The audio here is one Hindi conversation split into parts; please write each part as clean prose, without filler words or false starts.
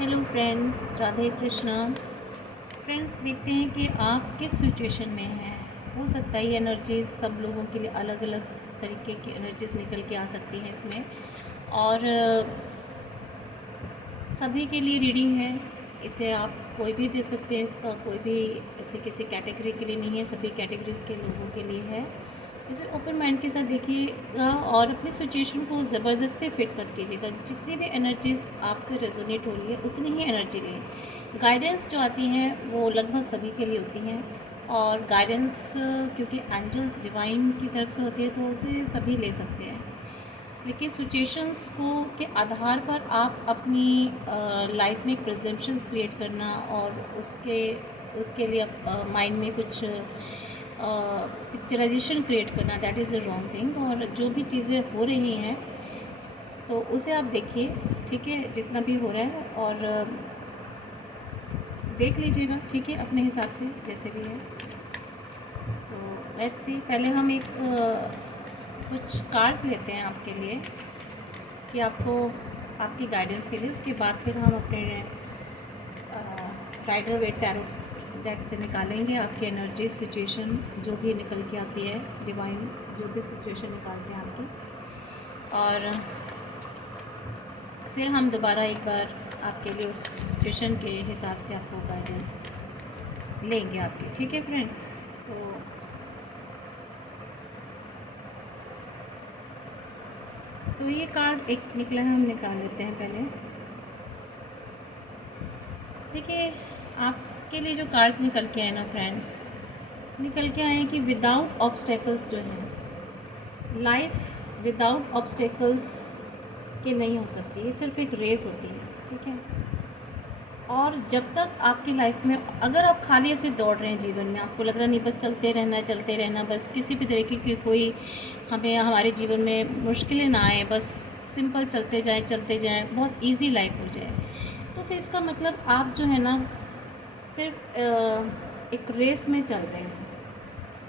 Hello friends, Radhe Krishna. Friends, देखते हैं कि आप किस सिचुएशन में हैं। हो सकता है ये एनर्जीज सब लोगों के लिए अलग अलग तरीके की एनर्जीज निकल के आ सकती हैं इसमें, और सभी के लिए रीडिंग है। इसे आप कोई भी दे सकते हैं, इसका कोई भी ऐसे किसी कैटेगरी के लिए नहीं है, सभी कैटेगरीज के लोगों के लिए है। इसे ओपन माइंड के साथ देखिएगा और अपनी सिचुएशन को ज़बरदस्ती फिट मत कीजिएगा। जितनी भी एनर्जीज आपसे रेजोनेट हो रही है उतनी ही एनर्जी लें। गाइडेंस जो आती हैं वो लगभग सभी के लिए होती हैं, और गाइडेंस क्योंकि एंजल्स डिवाइन की तरफ से होती है तो उसे सभी ले सकते हैं। लेकिन सिचुएशंस को के आधार पर आप अपनी लाइफ में एक प्रिजम्पशंस क्रिएट करना और उसके लिए माइंड में कुछ पिक्चराइजेशन क्रिएट करना, that is a wrong thing. और जो भी चीज़ें हो रही हैं तो उसे आप देखिए, ठीक है, जितना भी हो रहा है, और देख लीजिएगा, ठीक है, अपने हिसाब से जैसे भी है। तो लेट्स सी, पहले हम एक कुछ कार्ड्स लेते हैं आपके लिए कि आपको आपकी गाइडेंस के लिए। उसके बाद फिर हम अपने राइडर वेट टैरो डेक से निकालेंगे आपकी एनर्जी सिचुएशन जो भी निकल के आती है, डिवाइन जो भी सिचुएशन निकालते हैं आपकी, और फिर हम दोबारा एक बार आपके लिए उस सिचुएशन के हिसाब से आपको गाइडेंस लेंगे आपके, ठीक है फ्रेंड्स। तो ये कार्ड एक निकला है, हम निकाल लेते हैं पहले। देखिए, आपके लिए जो कार्ड्स निकल के आए ना फ्रेंड्स, निकल के आए हैं कि विदाउट ऑब्स्टेकल्स जो है, लाइफ विदाउट ऑब्स्टेकल्स के नहीं हो सकती। ये सिर्फ एक रेस होती है, ठीक है। और जब तक आपकी लाइफ में अगर आप खाली ऐसे दौड़ रहे हैं जीवन में, आपको लग रहा नहीं बस चलते रहना, बस किसी भी तरीके की कोई हमें हमारे जीवन में मुश्किलें ना आए, बस सिंपल चलते जाएं, बहुत इजी लाइफ हो जाए, तो फिर इसका मतलब आप जो है ना सिर्फ एक रेस में चल रहे हैं।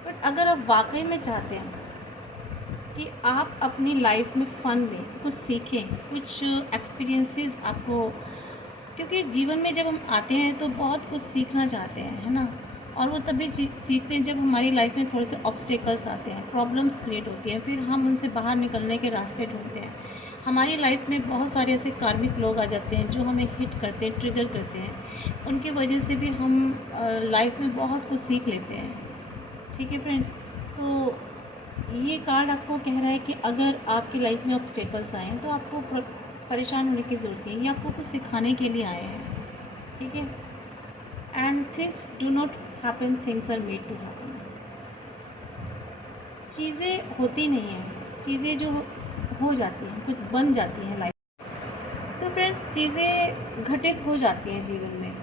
बट अगर आप वाकई में चाहते हैं कि आप अपनी लाइफ में फ़न लें, कुछ सीखें, कुछ एक्सपीरियंसेस आपको, क्योंकि जीवन में जब हम आते हैं तो बहुत कुछ सीखना चाहते हैं, है ना। और वो तभी सीखते हैं जब हमारी लाइफ में थोड़े से ऑब्स्टेकल्स आते हैं, प्रॉब्लम्स क्रिएट होती हैं, फिर हम उनसे बाहर निकलने के रास्ते ढूंढते हैं। हमारी लाइफ में बहुत सारे ऐसे कार्मिक लोग आ जाते हैं जो हमें हिट करते हैं, ट्रिगर करते हैं, उनकी वजह से भी हम लाइफ में बहुत कुछ सीख लेते हैं, ठीक है फ्रेंड्स। तो ये कार्ड आपको कह रहा है कि अगर आपकी लाइफ में ऑब्स्टेकल्स आए तो आपको परेशान होने की ज़रूरत नहीं है, ये आपको कुछ सिखाने के लिए आए हैं, ठीक है। And things do not happen, things are made to happen. चीज़ें होती नहीं हैं, चीज़ें जो हो जाती हैं, कुछ बन जाती हैं लाइफ। तो फ्रेंड्स, चीज़ें घटित हो जाती हैं जीवन में,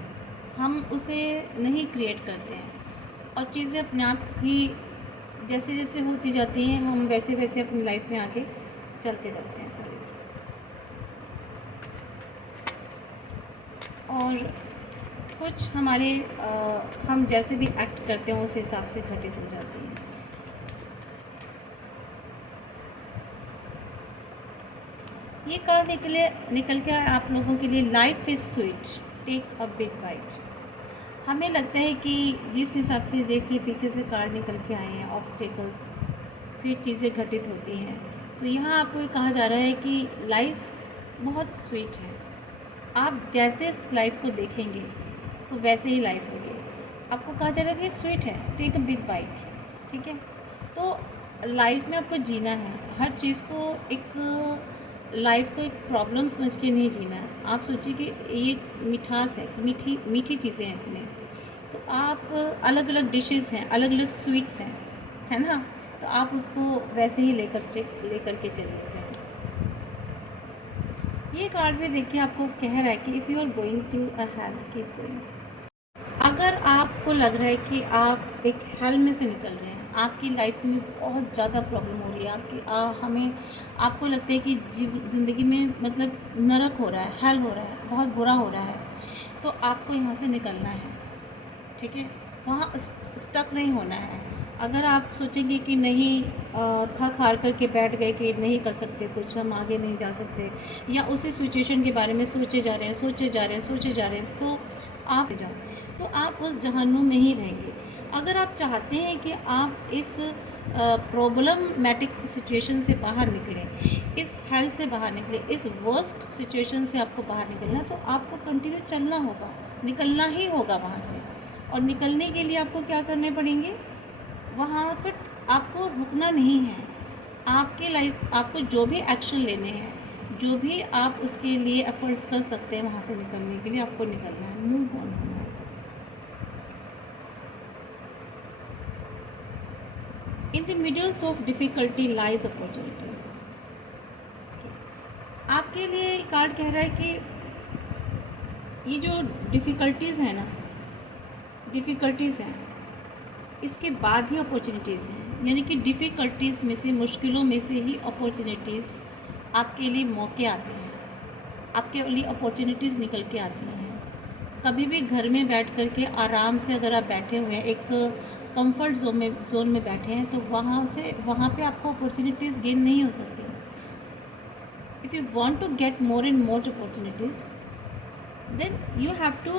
हम उसे नहीं क्रिएट करते हैं, और चीज़ें अपने आप ही जैसे जैसे होती जाती हैं हम वैसे वैसे अपनी लाइफ में आगे चलते जाते हैं। सॉरी। और कुछ हमारे हम जैसे भी एक्ट करते हैं उस हिसाब से घटित हो जाती हैं। ये कार्ड निकल के आया आप लोगों के लिए, life is sweet, take a big bite. हमें लगता है कि जिस हिसाब से देखिए पीछे से कार्ड निकल के आए हैं, ऑब्स्टेकल्स, फिर चीज़ें घटित होती हैं, तो यहाँ आपको ये कहा जा रहा है कि लाइफ बहुत स्वीट है। आप जैसे इस लाइफ को देखेंगे तो वैसे ही लाइफ होगी। आपको कहा जा रहा है कि स्वीट है, टेक अ बिग बाइट, ठीक है। तो लाइफ में आपको जीना है, हर चीज़ को एक लाइफ को एक प्रॉब्लम समझ के नहीं जीना है। आप सोचिए कि ये मिठास है, मीठी मीठी चीज़ें हैं इसमें, तो आप अलग अलग डिशेस हैं, अलग अलग स्वीट्स हैं, है ना। तो आप उसको वैसे ही लेकर के चलिए फ्रेंड्स। ये कार्ड भी देखिए आपको कह रहा है कि if you are going through a hell, keep going. अगर आपको लग रहा है कि आप एक हेल में से निकल रहे हैं, आपकी लाइफ में बहुत ज़्यादा प्रॉब्लम हो रही है, हमें आपको लगता है कि ज़िंदगी में मतलब नरक हो रहा है, हेल हो रहा है, बहुत बुरा हो रहा है, तो आपको यहाँ से निकलना है, ठीक है। वहाँ स्टक नहीं होना है, अगर आप सोचेंगे कि नहीं, थक हार करके बैठ गए कि नहीं कर सकते कुछ, हम आगे नहीं जा सकते, या उसी सिचुएशन के बारे में सोचे जा रहे हैं, सोचे जा रहे हैं, सोचे जा रहे हैं, तो आप जाओ, तो आप उस जहन्नुम में ही रहेंगे। अगर आप चाहते हैं कि आप इस प्रॉब्लमैटिक सिचुएशन से बाहर निकलें, इस हेल से बाहर निकलें, इस वर्स्ट सिचुएशन से आपको बाहर निकलना, तो आपको कंटिन्यू चलना होगा, निकलना ही होगा वहाँ से। और निकलने के लिए आपको क्या करने पड़ेंगे, वहाँ पर आपको रुकना नहीं है। आपके लाइफ, आपको जो भी एक्शन लेने हैं, जो भी आप उसके लिए एफर्ट्स कर सकते हैं, वहाँ से निकलने के लिए आपको निकलना है, मूव ऑन होना है। In the middles of difficulty lies opportunity. आपके लिए कार्ड कह रहा है कि ये जो डिफ़िकल्टीज़ हैं ना, डिफ़िकल्टीज़ हैं, इसके बाद ही अपॉर्चुनिटीज़ हैं। यानी कि डिफ़िकल्टीज़ में से, मुश्किलों में से ही अपॉर्चुनिटीज़ आपके लिए मौके आते हैं, आपके लिए अपॉर्चुनिटीज़ निकल के आती हैं। कभी भी घर में बैठ कर के आराम से अगर आप बैठे हुए हैं, एक कंफर्ट जोन में बैठे हैं, तो वहाँ पे आपको अपॉर्चुनिटीज़ गेन नहीं हो सकती। If you want to get more and more opportunities, then you have to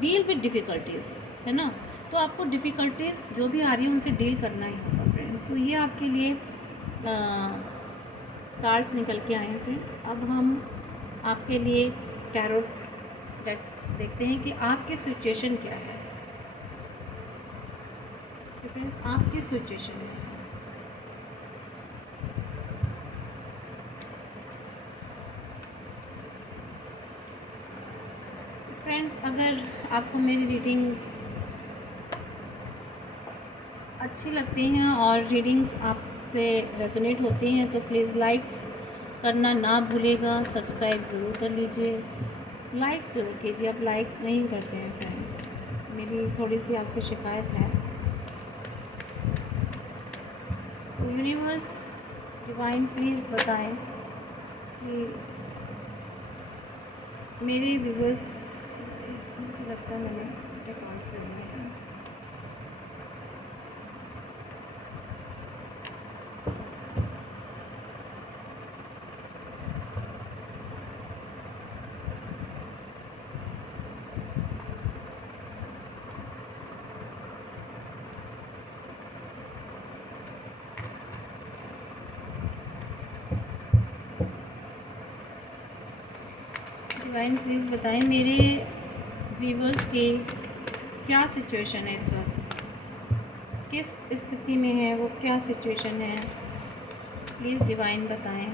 deal with difficulties, है ना। तो आपको डिफ़िकल्टीज़ जो भी आ रही है उनसे डील करना ही होगा फ्रेंड्स। तो ये आपके लिए कार्ड्स निकल के आए हैं फ्रेंड्स। अब हम आपके लिए टैरो डेक्स देखते हैं कि आपकी सिचुएशन क्या है। फ्रेंड्स, आपकी सिचुएशन है, फ्रेंड्स, अगर आपको मेरी रीडिंग अच्छी लगती हैं और रीडिंग्स आपसे रेजोनेट होती हैं, तो प्लीज़ लाइक्स करना ना भूलिएगा, सब्सक्राइब ज़रूर कर लीजिए, लाइक्स ज़रूर कीजिए। आप लाइक्स नहीं करते हैं फ्रेंड्स, मेरी थोड़ी सी आपसे शिकायत है। तो यूनिवर्स, डिवाइन, प्लीज़ बताएं कि मेरे व्यूवर्स, मुझे लगता है मैंने अकाउंट्स कर लिए हैं। डिवाइन, प्लीज़ बताएं मेरे व्यूवर्स की क्या सिचुएशन है इस वक्त, किस स्थिति में है वो, क्या सिचुएशन है। प्लीज़ डिवाइन बताएं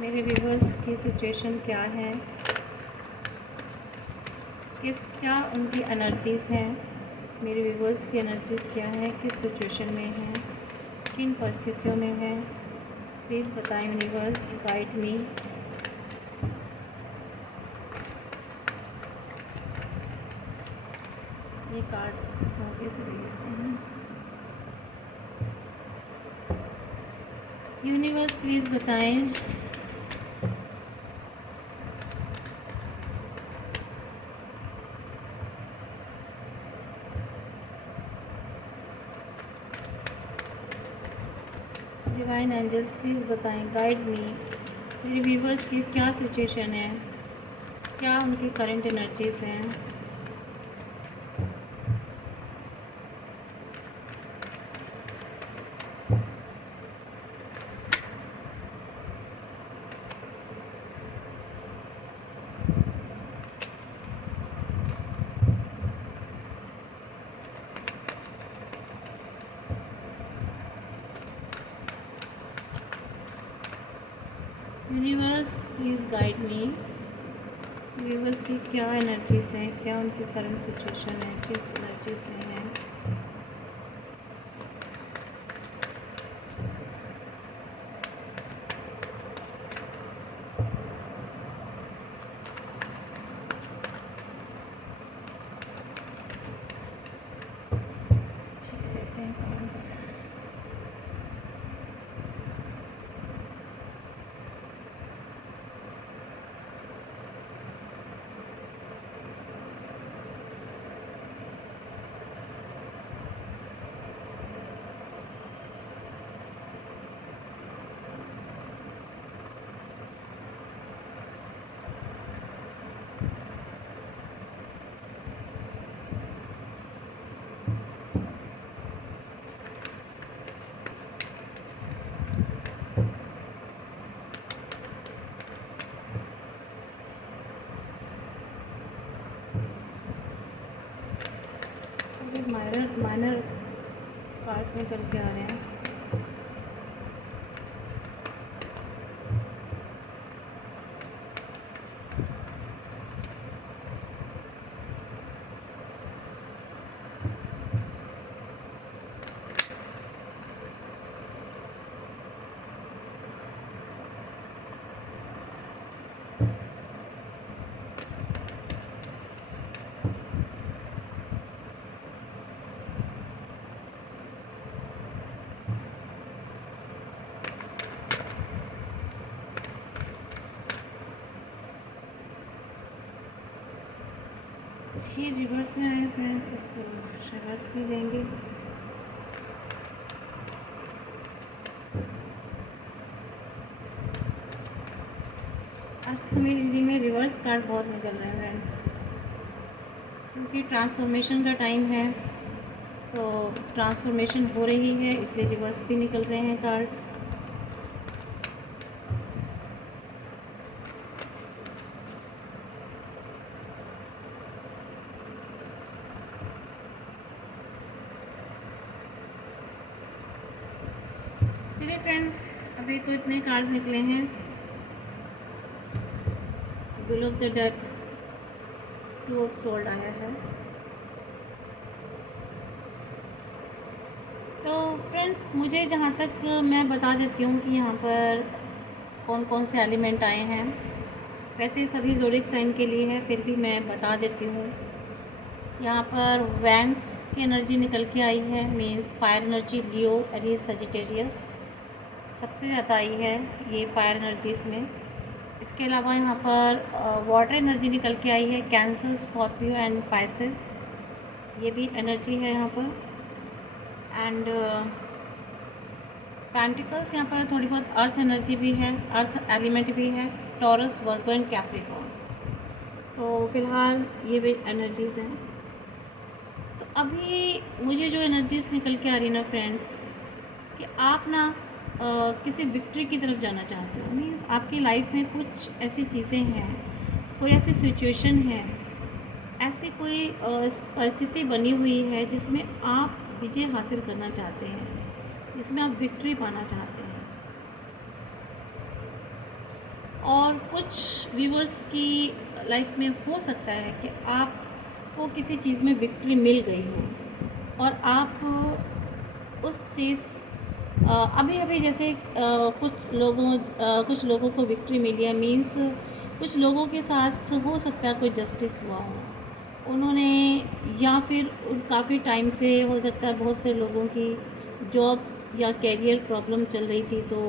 मेरे व्यूवर्स की सिचुएशन क्या है, क्या उनकी एनर्जीज़ हैं, मेरे व्यूवर्स की एनर्जीज़ क्या है, किस सिचुएशन में है, किन परिस्थितियों में है। प्लीज़ बताएं यूनिवर्स, गाइड मी। ये कार्ड धोखे से ले लेते हैं। यूनिवर्स, प्लीज़ बताएं डिवाइन एंजल्स, प्लीज़ बताएं, गाइड मी, मेरे व्यूवर्स की क्या सिचुएशन है, क्या उनकी करंट एनर्जीज़ हैं। Universe, please guide me, universe की क्या एनर्जीज़ हैं, क्या उनकी करंट सिचुएशन है, किस एनर्जीज़ में है। चेक करते हैं कार्ड्स। रिवर्स निकल के आ रहे हैं। ये रिवर्स में आए फ्रेंड्स, इसको रिवर्स भी देंगे। आज तो मेरी रीडिंग में रिवर्स कार्ड बहुत निकल रहे हैं फ्रेंड्स, क्योंकि ट्रांसफॉर्मेशन का टाइम है, तो ट्रांसफॉर्मेशन हो रही है, इसलिए रिवर्स भी निकल रहे हैं कार्ड्स। चलिए फ्रेंड्स, अभी तो इतने कार्ड्स निकले हैं। Wheel of the deck, 2 of sword आया है। तो फ्रेंड्स, मुझे जहाँ तक मैं बता देती हूँ कि यहाँ पर कौन कौन से एलिमेंट आए हैं। वैसे सभी ज़ोडिएक साइन के लिए है, फिर भी मैं बता देती हूँ। यहाँ पर वैंड्स की एनर्जी निकल के आई है, मीन्स फायर एनर्जी, लियो, एरीज, सजिटेरियस सबसे ज़्यादा आई है ये फायर एनर्जीज़ में। इसके अलावा यहाँ पर वाटर एनर्जी निकल के आई है, कैंसर, स्कॉर्पियो एंड पाइसेस, ये भी एनर्जी है यहाँ पर। एंड पेंटिकल्स, यहाँ पर थोड़ी बहुत अर्थ एनर्जी भी है, अर्थ एलिमेंट भी है, टॉरस, वर्गो एंड कैप्रिकॉर्न। तो फिलहाल ये भी एनर्जीज़ हैं। तो अभी मुझे जो एनर्जीज़ निकल के आ रही ना फ्रेंड्स, कि आप ना किसी विक्ट्री की तरफ जाना चाहते हो। मीन्स आपकी लाइफ में कुछ ऐसी चीज़ें हैं, कोई ऐसी सिचुएशन है, ऐसी कोई परिस्थिति बनी हुई है जिसमें आप विजय हासिल करना चाहते हैं, जिसमें आप विक्ट्री पाना चाहते हैं। और कुछ व्यूअर्स की लाइफ में हो सकता है कि आपको किसी चीज़ में विक्ट्री मिल गई हो और आप उस चीज़ अभी अभी जैसे कुछ लोगों को विक्ट्री मिली है, मीन्स कुछ लोगों के साथ हो सकता है कोई जस्टिस हुआ हो, उन्होंने, या फिर काफ़ी टाइम से हो सकता है बहुत से लोगों की जॉब या कैरियर प्रॉब्लम चल रही थी, तो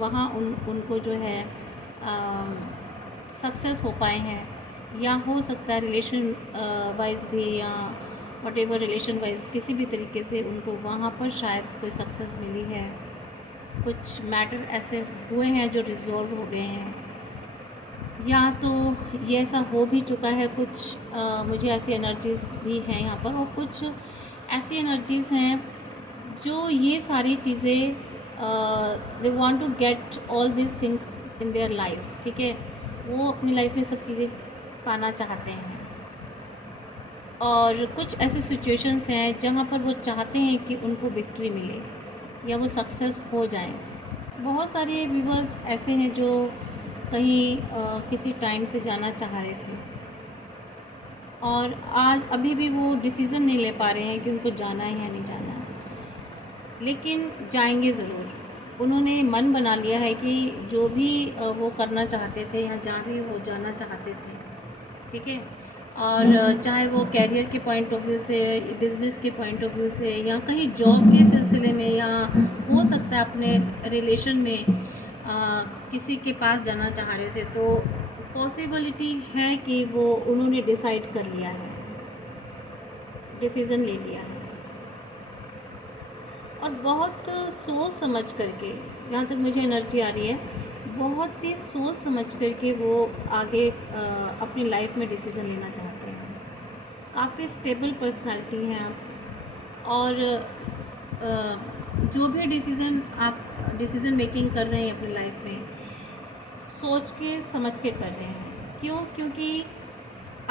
वहाँ उनको जो है सक्सेस हो पाए हैं। या हो सकता है रिलेशन वाइज भी, या वट एवर रिलेशन वाइज किसी भी तरीके से उनको वहाँ पर शायद कोई सक्सेस मिली है। कुछ मैटर ऐसे हुए हैं जो रिजॉल्व हो गए हैं, या तो ये ऐसा हो भी चुका है। कुछ मुझे ऐसी एनर्जीज़ भी हैं यहाँ पर, और कुछ ऐसी एनर्जीज़ हैं जो ये सारी चीज़ें they want to get all this things in their life, ठीक है, वो अपनी लाइफ में सब चीज़ें पाना चाहते हैं। और कुछ ऐसी सिचुएशंस हैं जहाँ पर वो चाहते हैं कि उनको विक्ट्री मिले या वो सक्सेस हो जाएं। बहुत सारे व्यूवर्स ऐसे हैं जो कहीं किसी टाइम से जाना चाह रहे थे, और आज अभी भी वो डिसीज़न नहीं ले पा रहे हैं कि उनको जाना है या नहीं जाना है, लेकिन जाएंगे ज़रूर। उन्होंने मन बना लिया है कि जो भी वो करना चाहते थे या जहाँ भी वो जाना चाहते थे, ठीक है, और चाहे वो कैरियर के पॉइंट ऑफ व्यू से, बिज़नेस के पॉइंट ऑफ व्यू से, या कहीं जॉब के सिलसिले में, या हो सकता है अपने रिलेशन में किसी के पास जाना चाह रहे थे, तो पॉसिबिलिटी है कि वो उन्होंने डिसाइड कर लिया है, डिसीज़न ले लिया है। और बहुत सोच समझ करके, जहाँ तक मुझे एनर्जी आ रही है, बहुत ही सोच समझ करके वो आगे अपनी लाइफ में डिसीज़न लेना चाहते हैं। काफ़ी स्टेबल पर्सनालिटी हैं आप, और जो भी डिसीज़न मेकिंग कर रहे हैं अपनी लाइफ में, सोच के समझ के कर रहे हैं। क्यों? क्योंकि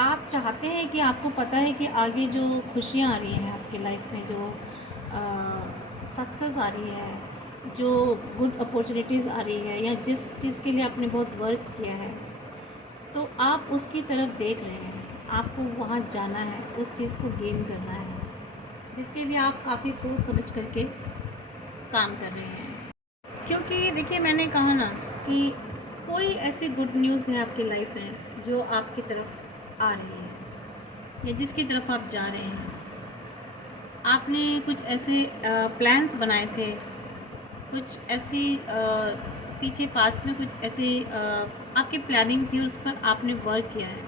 आप चाहते हैं कि आपको पता है कि आगे जो खुशियाँ आ रही हैं आपकी लाइफ में, जो सक्सेस आ रही है, जो गुड अपॉर्चुनिटीज़ आ रही है, या जिस चीज़ के लिए आपने बहुत वर्क किया है, तो आप उसकी तरफ देख रहे हैं, आपको वहाँ जाना है, उस चीज़ को गेन करना है, जिसके लिए आप काफ़ी सोच समझ करके काम कर रहे हैं। क्योंकि देखिए, मैंने कहा ना कि कोई ऐसी गुड न्यूज़ है आपकी लाइफ में जो आपकी तरफ आ रही है या जिसकी तरफ आप जा रहे हैं। आपने कुछ ऐसे प्लान्स बनाए थे, कुछ ऐसी पीछे पास्ट में कुछ ऐसे आपकी प्लानिंग थी और उस पर आपने वर्क किया है,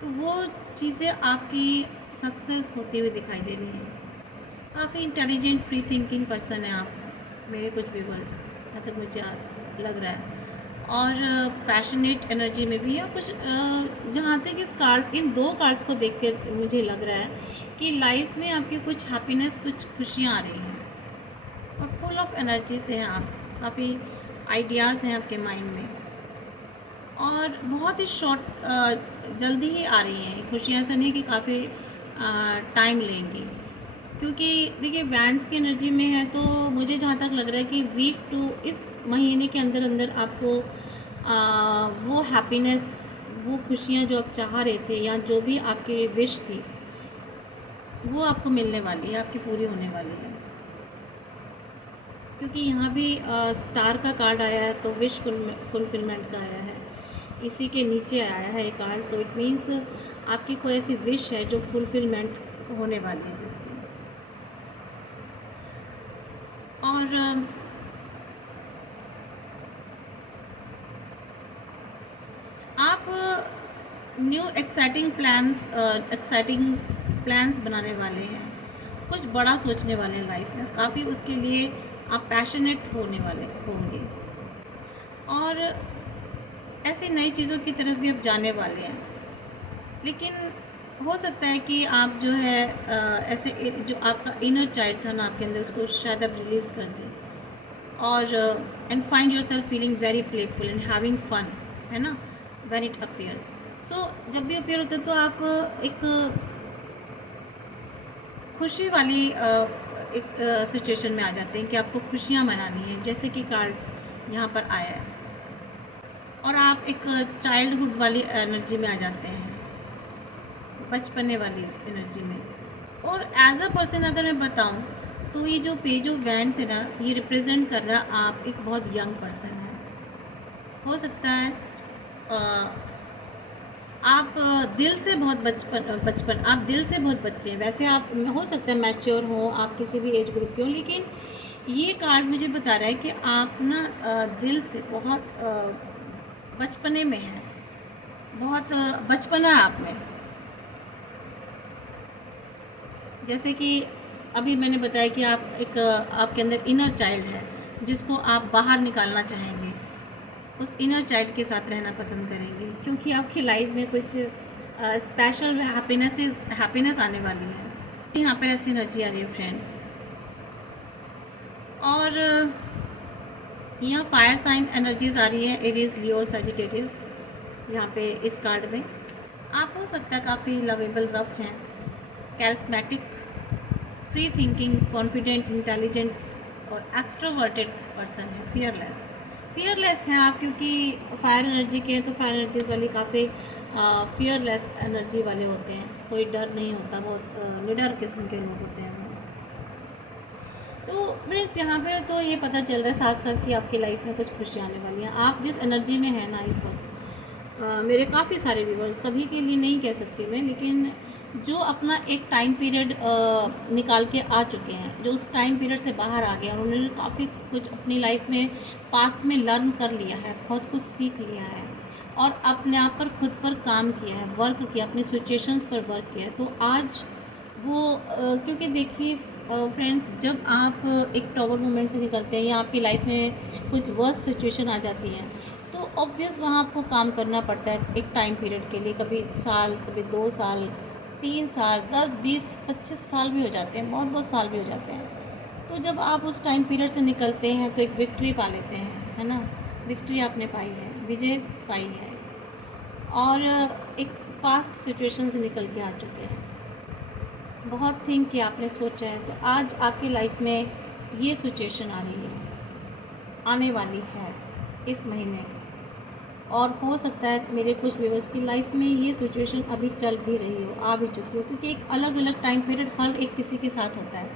तो वो चीज़ें आपकी सक्सेस होती हुई दिखाई दे रही हैं। काफ़ी इंटेलिजेंट फ्री थिंकिंग पर्सन है आप, मेरे कुछ व्यूवर्स, जहाँ तक मुझे लग रहा है, और पैशनेट एनर्जी में भी है कुछ। जहाँ तक इस कार्ड, इन दो कार्ड्स को देख कर मुझे लग रहा है कि लाइफ में आपकी कुछ हैप्पीनेस, कुछ खुशियाँ आ रही हैं और फुल ऑफ एनर्जी से हैं आप, काफ़ी आइडियाज़ हैं आपके माइंड में, और बहुत ही जल्दी ही आ रही हैं खुशियाँ। ऐसा नहीं कि काफ़ी टाइम लेंगी, क्योंकि देखिए बैंड्स की एनर्जी में है, तो मुझे जहाँ तक लग रहा है कि वीक टू इस महीने के अंदर अंदर आपको वो हैप्पीनेस, वो खुशियाँ जो आप चाह रहे थे या जो भी आपकी विश थी, वो आपको मिलने वाली है, आपकी पूरी होने वाली है। क्योंकि यहाँ भी स्टार का कार्ड आया है, तो विश फुलफिलमेंट का आया है, इसी के नीचे आया है एक कार्ड, तो इट मीन्स आपकी कोई ऐसी विश है जो फुलफिलमेंट होने वाली है जिसकी। और आप न्यू एक्साइटिंग प्लान्स बनाने वाले हैं, कुछ बड़ा सोचने वाले हैं लाइफ में, काफ़ी उसके लिए आप पैशनेट होने वाले होंगे, और ऐसी नई चीज़ों की तरफ भी आप जाने वाले हैं। लेकिन हो सकता है कि आप जो है ऐसे जो आपका इनर चाइल्ड था ना आपके अंदर, उसको शायद आप रिलीज़ कर दें, और and find yourself feeling very playful and having fun, है ना, व्हेन इट अपीयर्स। सो जब भी अपीयर होता है तो आप एक खुशी वाली एक सिचुएशन में आ जाते हैं कि आपको खुशियाँ मनानी है, जैसे कि कार्ड्स यहाँ पर आया है, और आप एक चाइल्डहुड वाली एनर्जी में आ जाते हैं, बचपने वाली एनर्जी में। और एज अ पर्सन अगर मैं बताऊं, तो ये जो पेज ऑफ वैंड्स है ना, ये रिप्रेजेंट कर रहा है आप एक बहुत यंग पर्सन है। हो सकता है आप दिल से बहुत बचपन आप दिल से बहुत बच्चे हैं। वैसे आप, हो सकता है मैच्योर हो, आप किसी भी एज ग्रुप के हो, लेकिन ये कार्ड मुझे बता रहा है कि आप ना दिल से बहुत बचपने में हैं, बहुत बचपना है आप में। जैसे कि अभी मैंने बताया कि आप एक आपके अंदर इनर चाइल्ड है जिसको आप बाहर निकालना चाहेंगे, उस इनर चाइल्ड के साथ रहना पसंद करेंगे, क्योंकि आपकी लाइफ में कुछ स्पेशल हैप्पीनेस आने वाली है। यहाँ पर ऐसी एनर्जी आ रही है फ्रेंड्स। और यहाँ फायर साइन एनर्जीज आ रही है, एरीज, लियो और सजिटेरियस। यहाँ पे इस कार्ड में आप हो सकता है काफ़ी लवेबल, रफ हैं, charismatic, free thinking, confident, intelligent और एक्सट्रोवर्टेड पर्सन है, फियरलेस हैं आप, क्योंकि फायर एनर्जी के हैं, तो फायर एनर्जीज वाली काफ़ी फियरलेस एनर्जी वाले होते हैं, कोई डर नहीं होता, बहुत निडर किस्म के लोग होते हैं वो। तो फ्रेंड्स यहाँ पे तो ये पता चल रहा है साफ साफ कि आपकी लाइफ में कुछ खुशियाँ आने वाली हैं। आप जिस एनर्जी में हैं ना इस वक्त, मेरे काफ़ी सारे व्यूवर्स, सभी के लिए नहीं कह सकती मैं, लेकिन जो अपना एक टाइम पीरियड निकाल के आ चुके हैं, जो उस टाइम पीरियड से बाहर आ गए, उन्होंने काफ़ी कुछ अपनी लाइफ में पास्ट में लर्न कर लिया है, बहुत कुछ सीख लिया है, और अपने आप पर खुद पर काम किया है, वर्क किया, अपनी सिचुएशंस पर वर्क किया है। तो आज वो क्योंकि देखिए फ्रेंड्स, जब आप एक टॉवर मोमेंट से निकलते हैं या आपकी लाइफ में कुछ वर्स्ट सिचुएशन आ जाती हैं, तो ऑब्वियस वहाँ आपको काम करना पड़ता है एक टाइम पीरियड के लिए, कभी साल, कभी 2 साल, 3 साल, 10, 20, 25 साल भी हो जाते हैं, बहुत साल भी हो जाते हैं। तो जब आप उस टाइम पीरियड से निकलते हैं तो एक विक्ट्री पा लेते हैं, है ना, विक्ट्री आपने पाई है, विजय पाई है, और एक पास्ट सिचुएशन से निकल के आ चुके हैं, बहुत थिंक किया आपने, सोचा है, तो आज आपकी लाइफ में ये सिचुएशन आ रही है, आने वाली है इस महीने, और हो सकता है मेरे कुछ व्यूअर्स की लाइफ में ये सिचुएशन अभी चल भी रही हो, आ भी चुकी हो, क्योंकि एक अलग अलग टाइम पीरियड हर एक किसी के साथ होता है।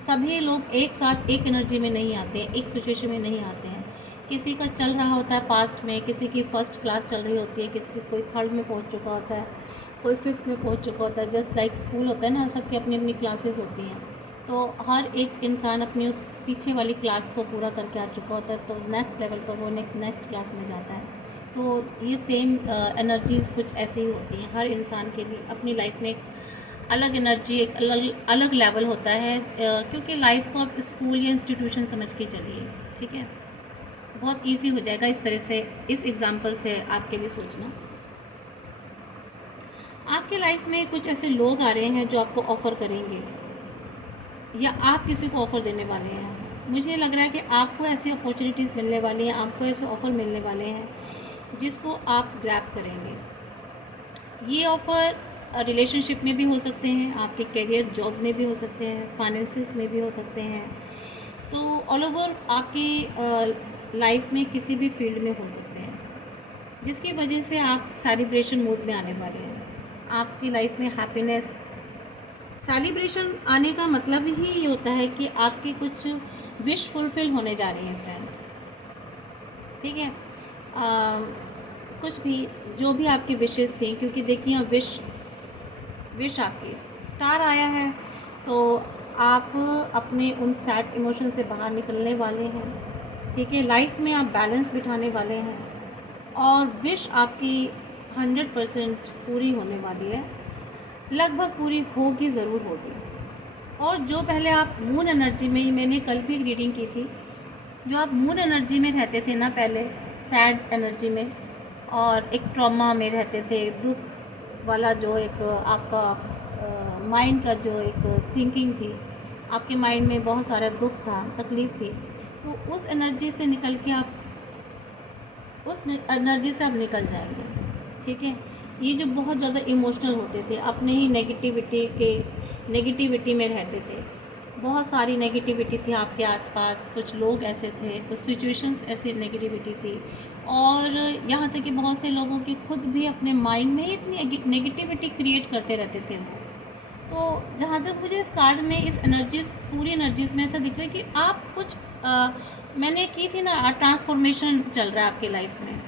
सभी लोग एक साथ एक एनर्जी में नहीं आते हैं, एक सिचुएशन में नहीं आते हैं। किसी का चल रहा होता है पास्ट में, किसी की फर्स्ट क्लास चल रही होती है, किसी कोई थर्ड में पहुंच चुका होता है, कोई फिफ्थ में पहुंच चुका होता है। जस्ट लाइक स्कूल होता है ना, सबकी अपनी अपनी क्लासेस होती हैं, तो हर एक इंसान अपनी उस पीछे वाली क्लास को पूरा करके आ चुका होता है, तो नेक्स्ट लेवल पर वो नेक्स्ट क्लास में जाता है। तो ये सेम एनर्जीज़ कुछ ऐसी ही होती हैं। हर इंसान के लिए अपनी लाइफ में एक अलग एनर्जी, एक अलग अलग लेवल होता है, क्योंकि लाइफ को आप स्कूल या इंस्टीट्यूशन समझ के चलिए, ठीक है। बहुत इजी हो जाएगा इस तरह से, इस एग्जांपल से आपके लिए सोचना। आपके लाइफ में कुछ ऐसे लोग आ रहे हैं जो आपको ऑफ़र करेंगे, या आप किसी को ऑफ़र देने वाले हैं। मुझे लग रहा है कि आपको ऐसी अपॉर्चुनिटीज़ मिलने वाली हैं, आपको ऐसे ऑफ़र मिलने वाले हैं जिसको आप ग्रैब करेंगे। ये ऑफ़र रिलेशनशिप में भी हो सकते हैं, आपके करियर जॉब में भी हो सकते हैं, फाइनेंसिस में भी हो सकते हैं, तो ऑल ओवर आपकी लाइफ में किसी भी फील्ड में हो सकते हैं, जिसकी वजह से आप सेलिब्रेशन मूड में आने वाले हैं। आपकी लाइफ में हैप्पीनेस, सेलिब्रेशन आने का मतलब ही ये होता है कि आपकी कुछ विश फुलफ़िल होने जा रही है फ्रेंड्स, ठीक है। कुछ भी, जो भी आपकी विशेज़ थी, क्योंकि देखिए विश आपकी स्टार आया है, तो आप अपने उन सैड इमोशन से बाहर निकलने वाले हैं, ठीक है। लाइफ में आप बैलेंस बिठाने वाले हैं, और विश आपकी 100% पूरी होने वाली है, लगभग पूरी होगी, ज़रूर होगी। और जो पहले आप मून एनर्जी में ही, मैंने कल भी एक रीडिंग की थी, जो आप मून एनर्जी में रहते थे ना पहले, सैड एनर्जी में, और एक ट्रॉमा में रहते थे, दुख वाला जो एक आपका माइंड का जो एक थिंकिंग थी, आपके माइंड में बहुत सारा दुख था, तकलीफ़ थी, तो उस एनर्जी से निकल के आप उस एनर्जी से आप निकल जाएंगे, ठीक है। ये जो बहुत ज़्यादा इमोशनल होते थे, अपने ही नेगेटिविटी में रहते थे, बहुत सारी नेगेटिविटी थी आपके आसपास, कुछ लोग ऐसे थे, कुछ सिचुएशंस ऐसी नेगेटिविटी थी, और यहाँ तक कि बहुत से लोगों की खुद भी अपने माइंड में ही इतनी नेगेटिविटी क्रिएट करते रहते थे वो। तो जहाँ तक मुझे इस कार्ड में, इस एनर्जीज, पूरी एनर्जीज़ में ऐसा दिख रहा है कि आप कुछ मैंने की थी ना, ट्रांसफॉर्मेशन चल रहा है आपकी लाइफ में।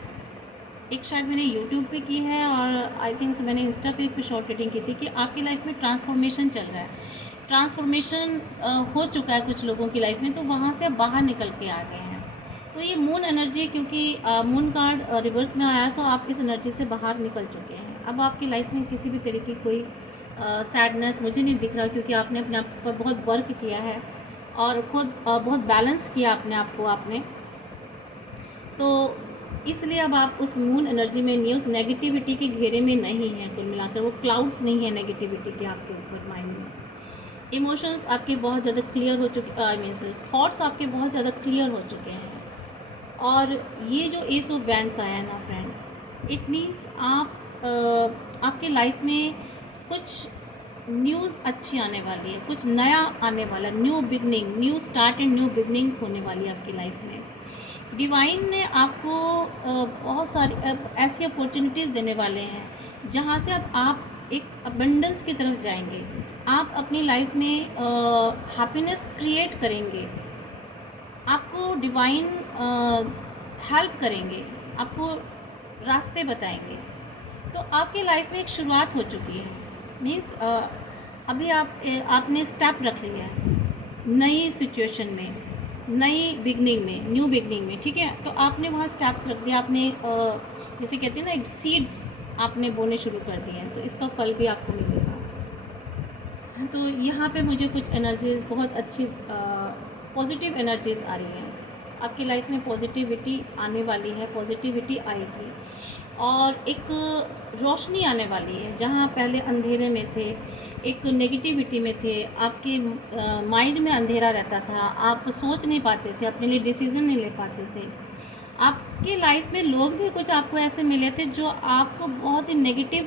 एक शायद मैंने यूट्यूब पे की है, और आई थिंक मैंने इंस्टा पे एक शॉर्ट रीडिंग की थी कि आपकी लाइफ में ट्रांसफॉर्मेशन चल रहा है, ट्रांसफॉर्मेशन हो चुका है कुछ लोगों की लाइफ में, तो वहाँ से बाहर निकल के आ गए हैं। तो ये मून एनर्जी, क्योंकि मून कार्ड रिवर्स में आया, तो आप इस एनर्जी से बाहर निकल चुके हैं। अब आपकी लाइफ में किसी भी तरीके की कोई सैडनेस मुझे नहीं दिख रहा, क्योंकि आपने अपने आप पर बहुत वर्क किया है, और खुद बहुत बैलेंस किया अपने आप को आपने, तो इसलिए अब आप उस मून एनर्जी में नहीं, उस नेगेटिविटी के घेरे में नहीं हैं। कुल मिलाकर वो क्लाउड्स नहीं है नेगेटिविटी के आपके ऊपर माइंड में। इमोशंस आपके बहुत ज़्यादा क्लियर हो चुके, आई मीन्स थॉट्स आपके बहुत ज़्यादा क्लियर हो चुके हैं। और ये जो एस ऑफ वैंड्स आया है ना फ्रेंड्स, इट मीन्स आपके लाइफ में कुछ न्यूज़ अच्छी आने वाली है, कुछ नया आने वाला, new beginning, new start and new beginning होने वाली है आपकी लाइफ में। डिवाइन ने आपको बहुत सारी ऐसी अपॉर्चुनिटीज़ देने वाले हैं, जहाँ से अब आप एक अबंडेंस की तरफ जाएंगे, आप अपनी लाइफ में हैप्पीनेस क्रिएट करेंगे, आपको डिवाइन हेल्प करेंगे, आपको रास्ते बताएंगे। तो आपकी लाइफ में एक शुरुआत हो चुकी है, मीन्स अभी आपने स्टेप रख लिया है नई सिचुएशन में, नई बिगनिंग में, न्यू बिगनिंग में, ठीक है। तो आपने वहाँ स्टेप्स रख दिया, आपने जिसे कहते हैं ना, एक सीड्स आपने बोने शुरू कर दिए हैं, तो इसका फल भी आपको मिलेगा। तो यहाँ पे मुझे कुछ एनर्जीज़, बहुत अच्छी पॉजिटिव एनर्जीज़ आ रही हैं। आपकी लाइफ में पॉजिटिविटी आने वाली है, पॉजिटिविटी आएगी, और एक रोशनी आने वाली है। जहाँ पहले अंधेरे में थे, एक नेगेटिविटी में थे, आपके माइंड में अंधेरा रहता था, आप सोच नहीं पाते थे, अपने लिए डिसीज़न नहीं ले पाते थे। आपकी लाइफ में लोग भी कुछ आपको ऐसे मिले थे जो आपको बहुत ही नेगेटिव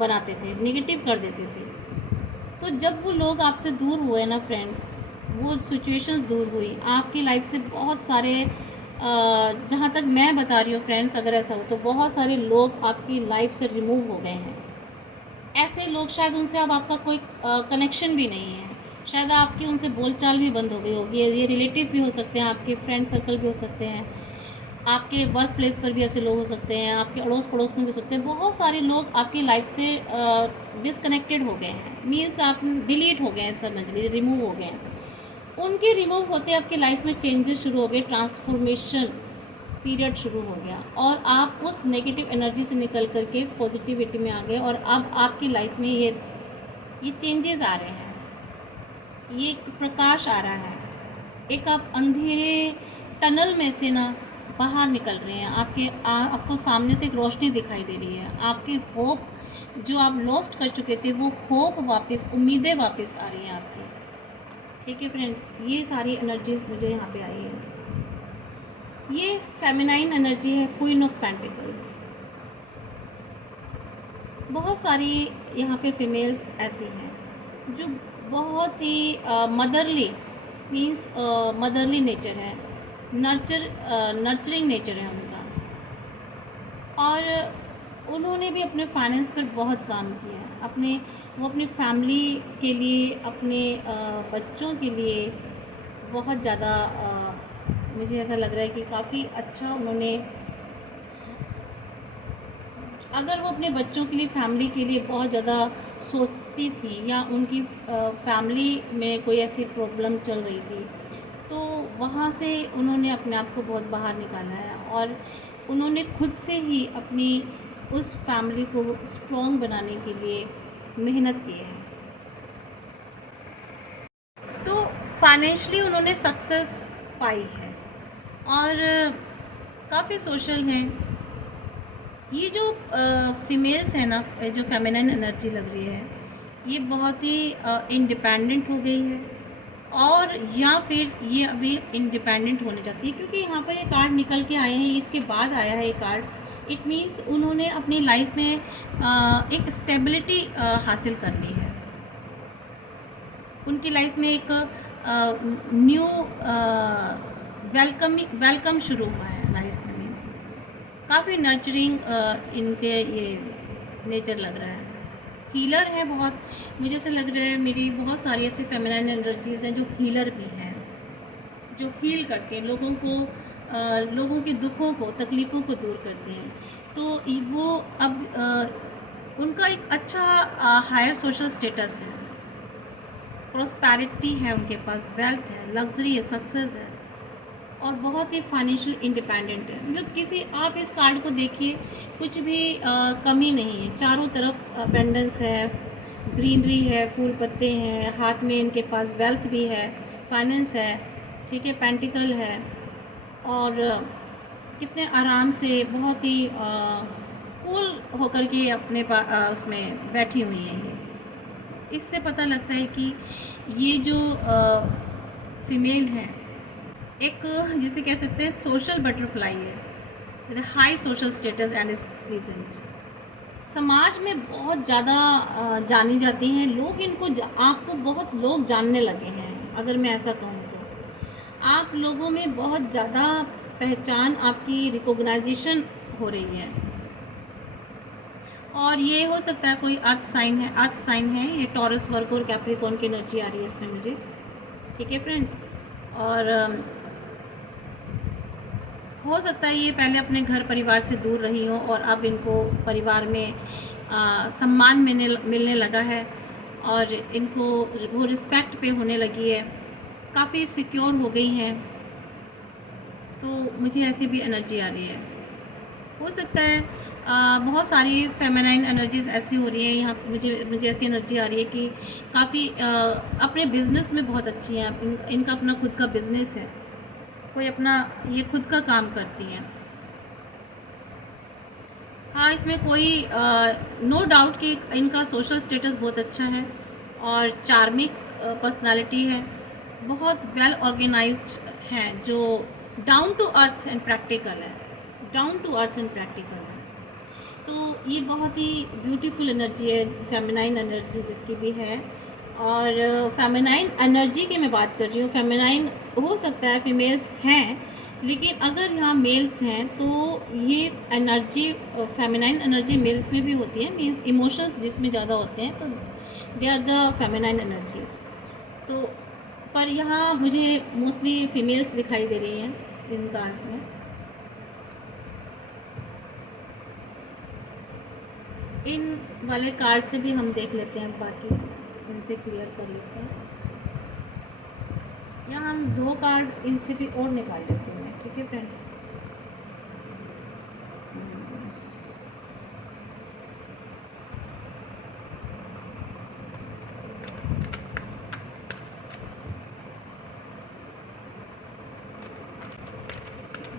बनाते थे, नेगेटिव कर देते थे। तो जब वो लोग आपसे दूर हुए ना फ्रेंड्स, वो सिचुएशंस दूर हुई, आपकी लाइफ से बहुत सारे जहाँ तक मैं बता रही हूँ फ्रेंड्स, अगर ऐसा हो तो बहुत सारे लोग आपकी लाइफ से रिमूव हो गए हैं। ऐसे लोग शायद उनसे अब आपका कोई कनेक्शन भी नहीं है, शायद आपकी उनसे बोलचाल भी बंद हो गई होगी। ये रिलेटिव भी हो सकते हैं, आपके फ्रेंड सर्कल भी हो सकते हैं, आपके वर्क प्लेस पर भी ऐसे लोग हो सकते हैं, आपके अड़ोस पड़ोस में भी हो सकते हैं। बहुत सारे लोग आपकी लाइफ से डिसकनेक्टेड हो गए हैं, मीन्स आप डिलीट हो गए हैं, समझ लीजिए रिमूव हो गए हैं। उनके रिमूव होते आपकी लाइफ में चेंजेस शुरू हो गए, ट्रांसफॉर्मेशन पीरियड शुरू हो गया, और आप उस नेगेटिव एनर्जी से निकल करके पॉजिटिविटी में आ गए, और अब आपकी लाइफ में ये चेंजेस आ रहे हैं, ये एक प्रकाश आ रहा है, एक आप अंधेरे टनल में से ना बाहर निकल रहे हैं। आपको सामने से एक रोशनी दिखाई दे रही है, आपकी होप जो आप लॉस्ट कर चुके थे वो होप वापस, उम्मीदें वापस आ रही हैं आपकी। ठीक है फ्रेंड्स, ये सारी एनर्जीज मुझे यहाँ पे आई है। ये फेमिनाइन एनर्जी है, क्वीन ऑफ पेंटिकल्स। बहुत सारी यहाँ पे फीमेल्स ऐसी हैं जो बहुत ही मदरली, मीन्स मदरली नेचर है, नर्चरिंग नेचर है उनका, और उन्होंने भी अपने फाइनेंस पर बहुत काम किया है। वो अपनी फैमिली के लिए, अपने बच्चों के लिए बहुत ज़्यादा, मुझे ऐसा लग रहा है कि काफ़ी अच्छा उन्होंने, अगर वो अपने बच्चों के लिए, फैमिली के लिए बहुत ज़्यादा सोचती थी, या उनकी फैमिली में कोई ऐसी प्रॉब्लम चल रही थी, तो वहाँ से उन्होंने अपने आप को बहुत बाहर निकाला है, और उन्होंने खुद से ही अपनी उस फैमिली को स्ट्रॉन्ग बनाने के लिए मेहनत की है। तो फाइनेंशियली उन्होंने सक्सेस पाई है, और काफ़ी सोशल हैं। ये जो फीमेल्स हैं ना, जो फेमिनिन एनर्जी लग रही है, ये बहुत ही इंडिपेंडेंट हो गई है, और या फिर ये अभी इंडिपेंडेंट होने जाती है, क्योंकि यहाँ पर ये कार्ड निकल के आए हैं, इसके बाद आया है ये कार्ड। इट मीन्स उन्होंने अपनी लाइफ में एक स्टेबिलिटी हासिल कर ली है, उनकी लाइफ में एक न्यू वेलकम शुरू हुआ है लाइफ में। मीन्स काफ़ी नर्चरिंग इनके ये नेचर लग रहा है। हीलर है बहुत, मुझे ऐसा लग रहा है मेरी बहुत सारी ऐसी फेमिनाइन एनर्जीज़ हैं जो हीलर भी हैं, जो हील करते हैं लोगों को, लोगों के दुखों को, तकलीफ़ों को दूर करते हैं। तो वो अब उनका एक अच्छा हायर सोशल स्टेटस है, प्रोस्पैरिटी है उनके पास, वेल्थ है, लग्जरी है, सक्सेस है, और बहुत ही फाइनेंशियल इंडिपेंडेंट है। मतलब किसी, आप इस कार्ड को देखिए, कुछ भी कमी नहीं है, चारों तरफ अबेंडेंस है, ग्रीनरी है, फूल पत्ते हैं, हाथ में इनके पास वेल्थ भी है, फाइनेंस है, ठीक है, पेंटिकल है, और कितने आराम से, बहुत ही कूल होकर के अपने उसमें बैठी हुई हैं ये। इससे पता लगता है कि ये जो फीमेल है, एक जिसे कह सकते हैं सोशल बटरफ्लाई है, with high social status and is present. समाज में बहुत ज़्यादा जानी जाती हैं, लोग इनको आपको बहुत लोग जानने लगे हैं। अगर मैं ऐसा कहूँ तो आप लोगों में बहुत ज़्यादा पहचान, आपकी रिकॉग्नाइजेशन हो रही है, और ये हो सकता है कोई अर्थ साइन है, ये टॉरस, वर्गो और कैप्रिकॉर्न की एनर्जी आ रही है इसमें मुझे। ठीक है फ्रेंड्स, और हो सकता है ये पहले अपने घर परिवार से दूर रही हो, और अब इनको परिवार में सम्मान मिलने लगा है, और इनको वो रिस्पेक्ट पे होने लगी है, काफ़ी सिक्योर हो गई हैं। तो मुझे ऐसी भी एनर्जी आ रही है। हो सकता है बहुत सारी फेमिनाइन एनर्जीज़ ऐसी हो रही हैं यहाँ, मुझे ऐसी एनर्जी आ रही है कि काफ़ी अपने बिज़नेस में बहुत अच्छी हैं, इनका अपना खुद का बिज़नेस है, कोई अपना ये खुद का काम करती हैं। हाँ, इसमें कोई नो डाउट कि इनका सोशल स्टेटस बहुत अच्छा है, और चार्मिक पर्सनालिटी है, बहुत वेल ऑर्गेनाइज्ड हैं, जो down to earth and practical है, down to earth and practical है। तो ये बहुत ही ब्यूटीफुल एनर्जी है, फेमिनाइन एनर्जी जिसकी भी है, और फेमिनाइन एनर्जी की मैं बात कर रही हूँ। फेमिनाइन हो सकता है फीमेल्स हैं, लेकिन अगर यहाँ मेल्स हैं तो ये एनर्जी फेमिनाइन एनर्जी मेल्स में भी होती है, मीन्स इमोशंस जिसमें ज़्यादा होते हैं, तो they are the feminine energies. तो पर यहाँ मुझे मोस्टली फीमेल्स दिखाई दे रही हैं इन कार्ड्स में। इन वाले कार्ड से भी हम देख लेते हैं, बाकी इनसे क्लियर कर लेते हैं। या हम 2 कार्ड इनसे भी और निकाल लेते हैं, ठीक है फ्रेंड्स।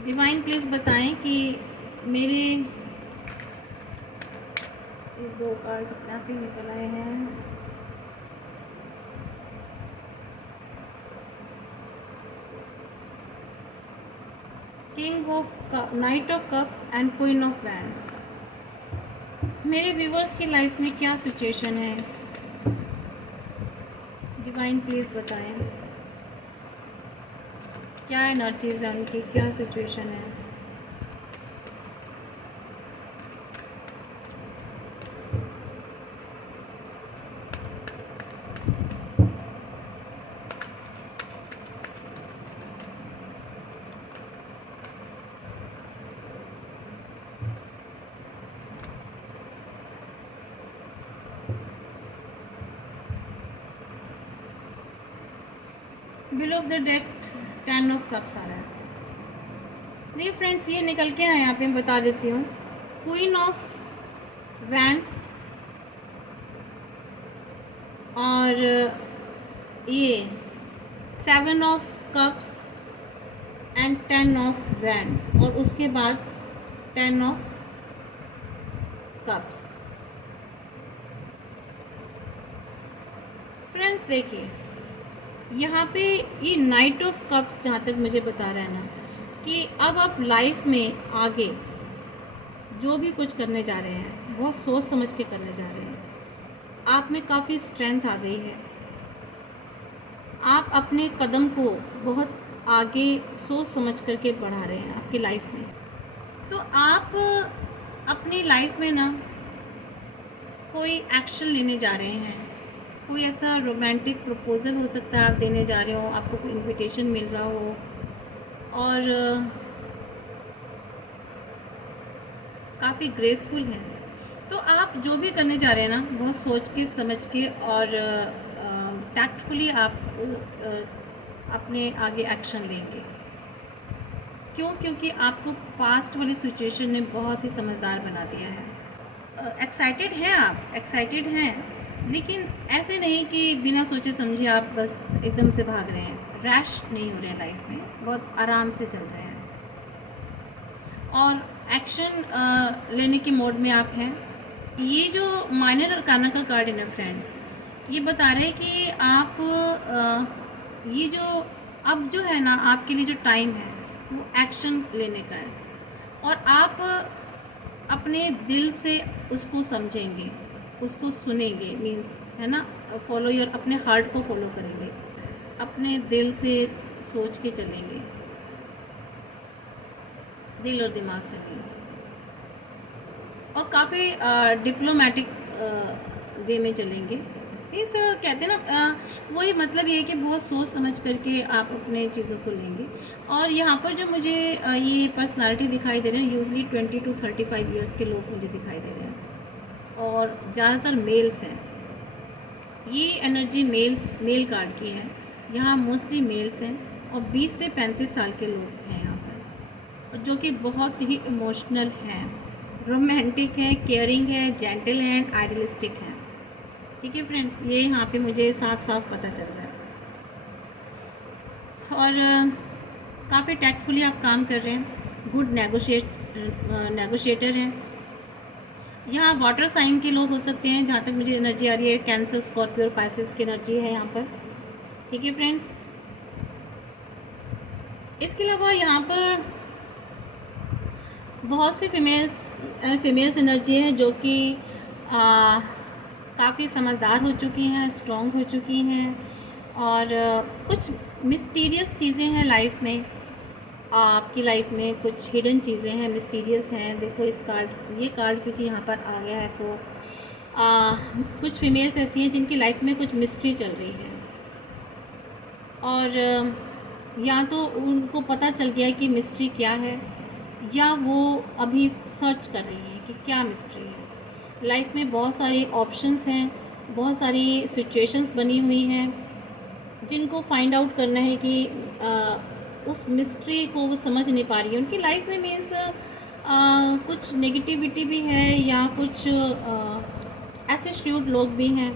डिवाइन प्लीज़ बताएं कि मेरे 2 कार्ड्स अपने आप ही निकल आए हैं। King of night of cups and queen of wands. मेरे व्यूवर्स की लाइफ में क्या सिचुएशन है, डिवाइन प्लीज़ बताएं। क्या एनर्जीज है उनकी, क्या सिचुएशन है। Below of the deck 10 of cups आ रहा है। नहीं फ्रेंड्स, ये निकल के आया, यहाँ पे मैं बता देती हूँ। क्वीन ऑफ वैंड्स और ये 7 of cups and 10 of wands, और उसके बाद 10 ऑफ कप्स। फ्रेंड्स देखिए, यहाँ पे ये नाइट ऑफ कप्स जहाँ तक मुझे बता रहा है ना, कि अब आप लाइफ में आगे जो भी कुछ करने जा रहे हैं बहुत सोच समझ के करने जा रहे हैं। आप में काफ़ी स्ट्रेंथ आ गई है, आप अपने कदम को बहुत आगे सोच समझ करके बढ़ा रहे हैं आपकी लाइफ में। तो आप अपनी लाइफ में ना कोई एक्शन लेने जा रहे हैं, कोई ऐसा रोमांटिक प्रपोज़ल हो सकता है आप देने जा रहे हो, आपको कोई इनविटेशन मिल रहा हो, और काफ़ी ग्रेसफुल है। तो आप जो भी करने जा रहे हैं ना बहुत सोच के समझ के और टैक्टफुली आप अपने आगे एक्शन लेंगे। क्यों? क्योंकि आपको पास्ट वाली सिचुएशन ने बहुत ही समझदार बना दिया है। एक्साइटेड हैं आप, एक्साइटेड हैं, लेकिन ऐसे नहीं कि बिना सोचे समझे आप बस एकदम से भाग रहे हैं। रैश नहीं हो रहे हैं लाइफ में, बहुत आराम से चल रहे हैं और एक्शन लेने के मोड में आप हैं। ये जो माइनर अरकाना का कार्ड है ना फ्रेंड्स, ये बता रहे हैं कि आप ये जो अब जो है ना आपके लिए जो टाइम है वो एक्शन लेने का है, और आप अपने दिल से उसको समझेंगे, उसको सुनेंगे, मीन्स है ना, फॉलो योर, अपने हार्ट को फॉलो करेंगे, अपने दिल से सोच के चलेंगे, दिल और दिमाग से मीन्स, और काफ़ी डिप्लोमेटिक वे में चलेंगे। मीन्स कहते हैं ना, वही मतलब ये है कि बहुत सोच समझ करके आप अपने चीज़ों को लेंगे। और यहाँ पर जो मुझे ये पर्सनालिटी दिखाई दे रहे हैं, यूजली 20 to 35 ईयर्स के लोग मुझे दिखाई दे रहे हैं और ज़्यादातर मेल्स हैं। ये एनर्जी मेल कार्ड की है, यहाँ मोस्टली मेल्स हैं और 20 से 35 साल के लोग हैं यहाँ पर, और जो कि बहुत ही इमोशनल हैं, रोमांटिक हैं, केयरिंग है, जेंटल हैं, आइडियलिस्टिक हैं। ठीक है फ्रेंड्स, ये यहाँ पे मुझे साफ साफ पता चल रहा है। और काफ़ी टैक्टफुली आप काम कर रहे हैं, गुड नेगोशिएटर हैं। यहाँ वाटर साइन के लोग हो सकते हैं, जहाँ तक मुझे एनर्जी आ रही है। कैंसर, स्कॉर्पियो और पाइसेस की एनर्जी है यहाँ पर। ठीक है फ्रेंड्स, इसके अलावा यहाँ पर बहुत सी फीमेल्स एनर्जी है जो कि काफ़ी समझदार हो चुकी हैं, स्ट्रॉन्ग हो चुकी हैं, और कुछ मिस्टीरियस चीज़ें हैं लाइफ में। आपकी लाइफ में कुछ हिडन चीज़ें हैं, मिस्टीरियस हैं। देखो इस कार्ड, ये कार्ड क्योंकि यहाँ पर आ गया है, तो कुछ फीमेल्स ऐसी हैं जिनकी लाइफ में कुछ मिस्ट्री चल रही है, और या तो उनको पता चल गया है कि मिस्ट्री क्या है, या वो अभी सर्च कर रही हैं कि क्या मिस्ट्री है। लाइफ में बहुत सारे ऑप्शंस हैं, बहुत सारी सिचुएशंस बनी हुई हैं जिनको फाइंड आउट करना है कि उस मिस्ट्री को वो समझ नहीं पा रही है। उनकी लाइफ में मीन्स कुछ नेगेटिविटी भी है, या कुछ ऐसे श्रूड लोग भी हैं,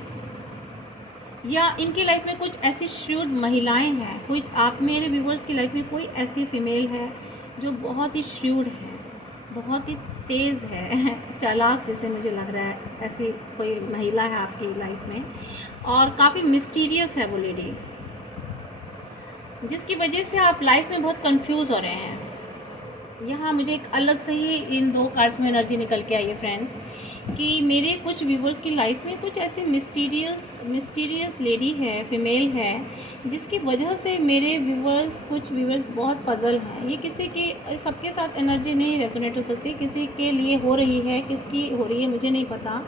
या इनकी लाइफ में कुछ ऐसी श्रूड महिलाएं हैं। कुछ आप मेरे व्यूवर्स की लाइफ में कोई ऐसी फीमेल है जो बहुत ही श्रूड है, बहुत ही तेज़ है, चालाक जैसे मुझे लग रहा है, ऐसी कोई महिला है आपकी लाइफ में, और काफ़ी मिस्टीरियस है वो लेडी, जिसकी वजह से आप लाइफ में बहुत कंफ्यूज हो रहे हैं। यहाँ मुझे एक अलग से ही इन दो कार्ड्स में एनर्जी निकल के आई है फ्रेंड्स, कि मेरे कुछ व्यूवर्स की लाइफ में कुछ ऐसी मिस्टीरियस लेडी है, फीमेल है, जिसकी वजह से मेरे व्यूवर्स, कुछ व्यूवर्स बहुत पजल हैं। ये किसी के, सबके साथ एनर्जी नहीं रेजोनेट हो सकती, किसी के लिए हो रही है, किसकी हो रही है मुझे नहीं पता,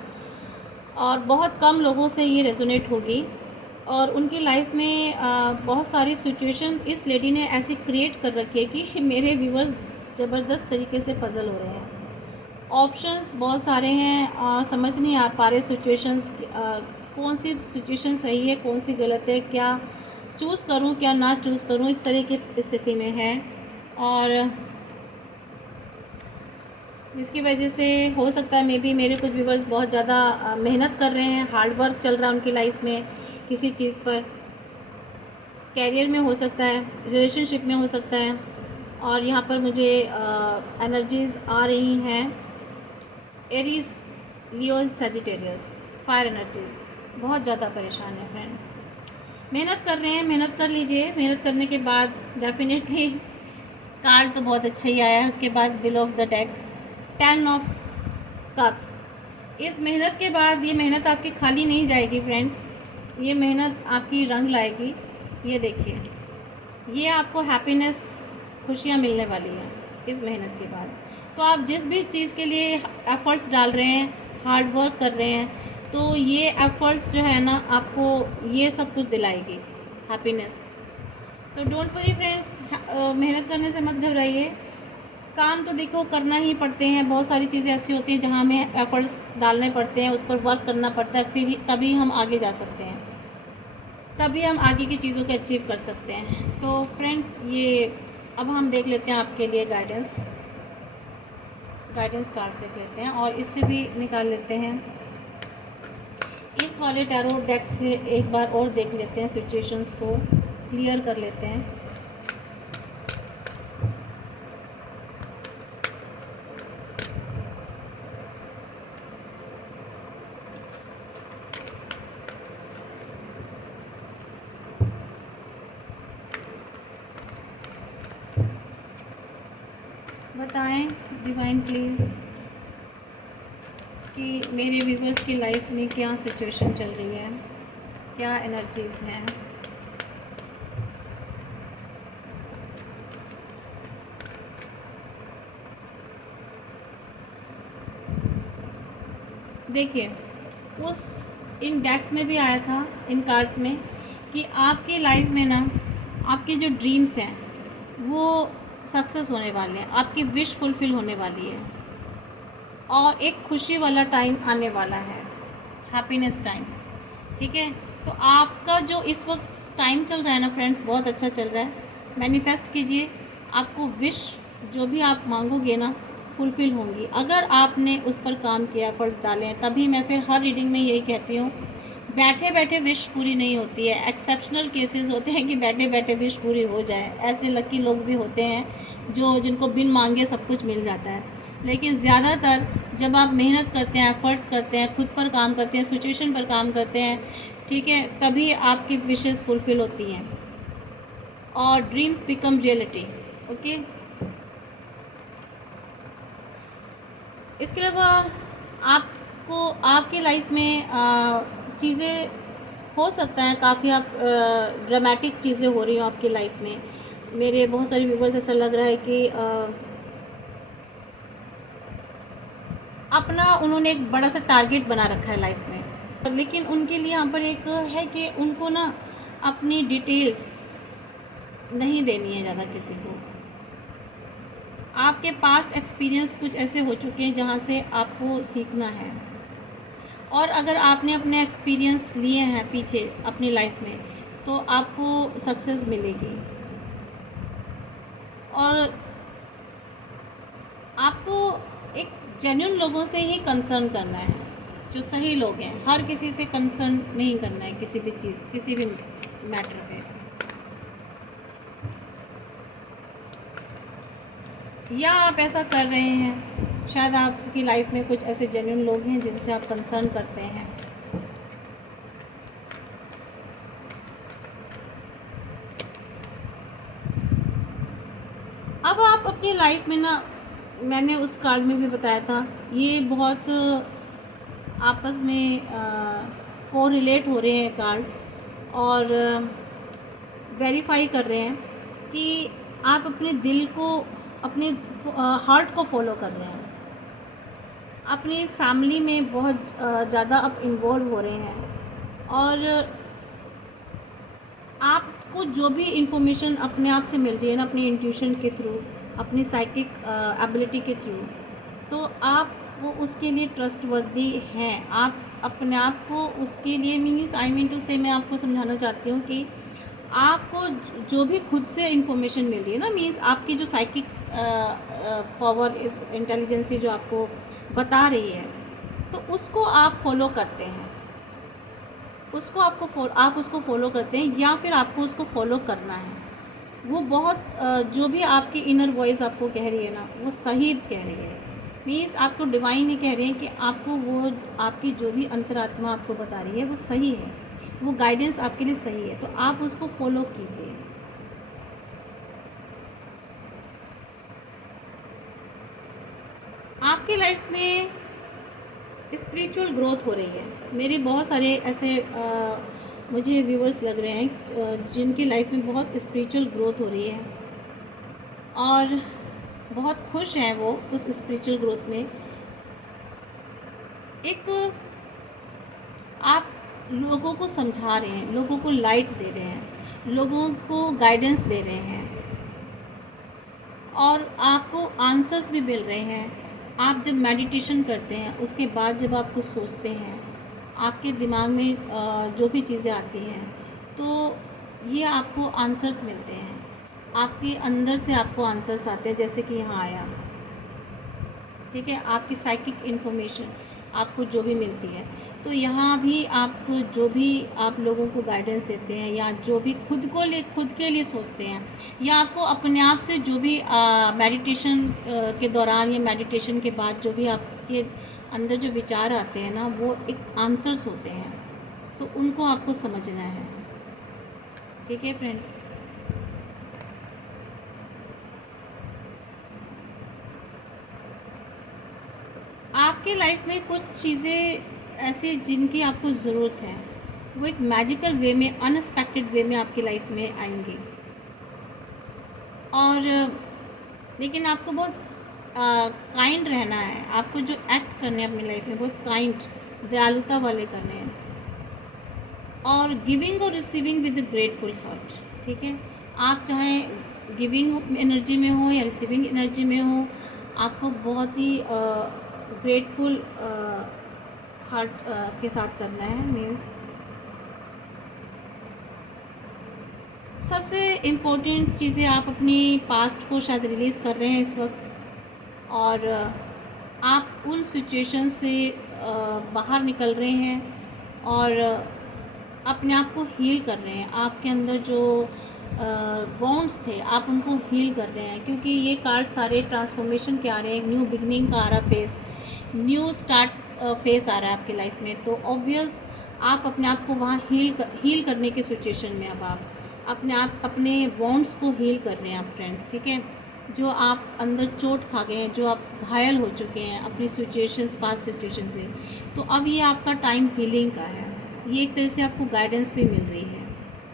और बहुत कम लोगों से ये रेजोनेट होगी। और उनकी लाइफ में बहुत सारी सिचुएशन इस लेडी ने ऐसी क्रिएट कर रखी है कि मेरे व्यूवर्स ज़बरदस्त तरीके से पजल हो रहे हैं। ऑप्शंस बहुत सारे हैं और समझ नहीं आ पा रहे सिचुएशंस, कौन सी सिचुएशन सही है, कौन सी गलत है, क्या चूज़ करूं, क्या ना चूज़ करूं, इस तरह की स्थिति में है। और जिसकी वजह से हो सकता है मे बी मेरे कुछ व्यूवर्स बहुत ज़्यादा मेहनत कर रहे हैं, हार्ड वर्क चल रहा है उनकी लाइफ में किसी चीज़ पर, कैरियर में हो सकता है, रिलेशनशिप में हो सकता है। और यहाँ पर मुझे एनर्जीज़ आ रही हैं एरीज, लियो, सजिटेरियस, फायर एनर्जीज़ बहुत ज़्यादा परेशान है फ्रेंड्स। मेहनत कर रहे हैं, मेहनत कर लीजिए, मेहनत करने के बाद डेफिनेटली कार्ड तो बहुत अच्छा ही आया है। उसके बाद bill of the deck, 10 of cups. इस मेहनत के बाद ये मेहनत आपकी खाली नहीं जाएगी फ्रेंड्स, ये मेहनत आपकी रंग लाएगी। ये देखिए, ये आपको हैप्पीनेस, खुशियाँ मिलने वाली हैं इस मेहनत के बाद। तो आप जिस भी चीज़ के लिए एफ़र्ट्स डाल रहे हैं, हार्ड वर्क कर रहे हैं, तो ये एफ़र्ट्स जो है ना आपको ये सब कुछ दिलाएगी, हैप्पीनेस। तो डोंट वरी फ्रेंड्स, मेहनत करने से मत घबराइए। काम तो देखो करना ही पड़ते हैं, बहुत सारी चीज़ें ऐसी होती हैं जहाँ हमें एफ़र्ट्स डालने पड़ते हैं, उस पर वर्क करना पड़ता है, फिर तभी हम आगे जा सकते हैं, तभी हम आगे की चीज़ों को अचीव कर सकते हैं। तो फ्रेंड्स, ये अब हम देख लेते हैं आपके लिए गाइडेंस कार्ड से लेते हैं, और इससे भी निकाल लेते हैं। इस वाले टैरो डेक से एक बार और देख लेते हैं, सिचुएशंस को क्लियर कर लेते हैं। बताएं डिवाइन प्लीज़ कि मेरे व्यूवर्स की लाइफ में क्या सिचुएशन चल रही है, क्या एनर्जीज़ हैं। देखिए, उस इन डेक्स में भी आया था, इन कार्ड्स में, कि आपकी लाइफ में ना आपके जो ड्रीम्स हैं वो सक्सेस होने वाले हैं, आपकी विश फुलफ़िल होने वाली है, और एक खुशी वाला टाइम आने वाला है, हैप्पीनेस टाइम। ठीक है, तो आपका जो इस वक्त टाइम चल रहा है ना फ्रेंड्स, बहुत अच्छा चल रहा है। मैनिफेस्ट कीजिए, आपको विश जो भी आप मांगोगे ना फुलफ़िल होंगी, अगर आपने उस पर काम किया, एफर्ट्स डाले हैं। तभी मैं फिर हर रीडिंग में यही कहती हूँ, बैठे बैठे विश पूरी नहीं होती है। एक्सेप्शनल केसेस होते हैं कि बैठे बैठे विश पूरी हो जाए, ऐसे लकी लोग भी होते हैं जिनको बिन मांगे सब कुछ मिल जाता है। लेकिन ज़्यादातर जब आप मेहनत करते हैं, एफर्ट्स करते हैं, खुद पर काम करते हैं, सिचुएशन पर काम करते हैं, ठीक है, तभी आपकी विशेस फुलफ़िल होती हैं और ड्रीम्स बिकम रियलिटी। ओके, इसके अलावा आप आपको आपकी लाइफ में चीज़ें हो सकता है काफ़ी आप ड्रामेटिक चीज़ें हो रही हो आपकी लाइफ में। मेरे बहुत सारे व्यूवर्स ऐसा लग रहा है कि अपना उन्होंने एक बड़ा सा टारगेट बना रखा है लाइफ में, लेकिन उनके लिए यहाँ पर एक है कि उनको ना अपनी डिटेल्स नहीं देनी है ज़्यादा किसी को। आपके पास्ट एक्सपीरियंस कुछ ऐसे हो चुके हैं जहाँ से आपको सीखना है, और अगर आपने अपने एक्सपीरियंस लिए हैं पीछे अपनी लाइफ में तो आपको सक्सेस मिलेगी। और आपको एक जेन्युइन लोगों से ही कंसर्न करना है, जो सही लोग हैं। हर किसी से कंसर्न नहीं करना है किसी भी चीज़, किसी भी मैटर पे। या आप ऐसा कर रहे हैं, शायद आपकी लाइफ में कुछ ऐसे जेन्युइन लोग हैं जिनसे आप कंसर्न करते हैं। अब आप अपनी लाइफ में ना, मैंने उस कार्ड में भी बताया था, ये बहुत आपस में कोरिलेट हो रहे हैं कार्ड्स, और वेरीफाई कर रहे हैं कि आप अपने दिल को, अपने हार्ट को फॉलो कर रहे हैं। अपनी फैमिली में बहुत ज़्यादा आप इन्वॉल्व हो रहे हैं, और आपको जो भी इंफॉर्मेशन अपने आप से मिल रही है ना, अपनी इंट्यूशन के थ्रू, अपनी साइकिक एबिलिटी के थ्रू, तो आप वो उसके लिए ट्रस्टवर्दी हैं। आप अपने आप को उसके लिए, मीन्स आई मीन टू से, मैं आपको समझाना चाहती हूँ कि आपको जो भी खुद से इंफॉर्मेशन मिल रही है ना, मीन्स आपकी जो साइकिक पावर, इस इंटेलिजेंसी जो आपको बता रही है, तो उसको आप फॉलो करते हैं, उसको आप उसको फॉलो करते हैं, या फिर आपको उसको फॉलो करना है। वो बहुत जो भी आपकी इनर वॉइस आपको कह रही है ना, वो सही कह रही है। मीन्स आपको डिवाइन ही कह रहे हैं कि आपको वो, आपकी जो भी अंतरात्मा आपको बता रही है वो सही है, वो गाइडेंस आपके लिए सही है, तो आप उसको फॉलो कीजिए। आपकी लाइफ में स्पिरिचुअल ग्रोथ हो रही है। मेरे बहुत सारे ऐसे मुझे व्यूवर्स लग रहे हैं जिनकी लाइफ में बहुत स्पिरिचुअल ग्रोथ हो रही है, और बहुत खुश हैं वो उस स्पिरिचुअल ग्रोथ में। एक आप लोगों को समझा रहे हैं, लोगों को लाइट दे रहे हैं, लोगों को गाइडेंस दे रहे हैं, और आपको आंसर्स भी मिल रहे हैं। आप जब मेडिटेशन करते हैं, उसके बाद जब आप कुछ सोचते हैं, आपके दिमाग में जो भी चीज़ें आती हैं, तो ये आपको आंसर्स मिलते हैं। आपके अंदर से आपको आंसर्स आते हैं, जैसे कि यहाँ आया, ठीक है। आपकी साइकिक इन्फॉर्मेशन आपको जो भी मिलती है, तो यहाँ भी आपको जो भी आप लोगों को गाइडेंस देते हैं, या जो भी खुद के लिए सोचते हैं, या आपको अपने आप से जो भी मेडिटेशन के दौरान या मेडिटेशन के बाद जो भी आपके अंदर जो विचार आते हैं ना, वो एक आंसर्स होते हैं, तो उनको आपको समझना है। ठीक है फ्रेंड्स। आपके लाइफ में कुछ चीज़ें ऐसी जिनकी आपको ज़रूरत है, वो एक मैजिकल वे में, अनएक्सपेक्टेड वे में आपकी लाइफ में आएंगी, और लेकिन आपको बहुत काइंड रहना है। आपको जो एक्ट करने हैं अपनी लाइफ में, बहुत काइंड, दयालुता वाले करने हैं, और गिविंग और रिसीविंग विद ग्रेटफुल हार्ट। ठीक है। आप चाहे गिविंग एनर्जी में हो या रिसीविंग एनर्जी में हो, आपको बहुत ही ग्रेटफुल हार्ट के साथ करना है। मीन्स सबसे इम्पोर्टेंट चीज़ें, आप अपनी पास्ट को शायद रिलीज़ कर रहे हैं इस वक्त, और आप उन सिचुएशन से बाहर निकल रहे हैं, और अपने आप को हील कर रहे हैं। आपके अंदर जो वॉन्ड्स थे, आप उनको हील कर रहे हैं, क्योंकि ये कार्ड सारे ट्रांसफॉर्मेशन के आ रहे हैं। न्यू बिगनिंग का आ रहा फेस, न्यू स्टार्ट फेस आ रहा है आपकी लाइफ में, तो ऑब्वियस आप अपने आप को वहाँ हील करने के सिचुएशन में, अब आप अपने वॉन्ड्स को हील कर रहे हैं आप फ्रेंड्स। ठीक है। जो आप अंदर चोट खा गए हैं, जो आप घायल हो चुके हैं अपनी सिचुएशंस, पास्ट सिचुएशन से, तो अब ये आपका टाइम हीलिंग का है। ये एक तरह से आपको गाइडेंस भी मिल रही है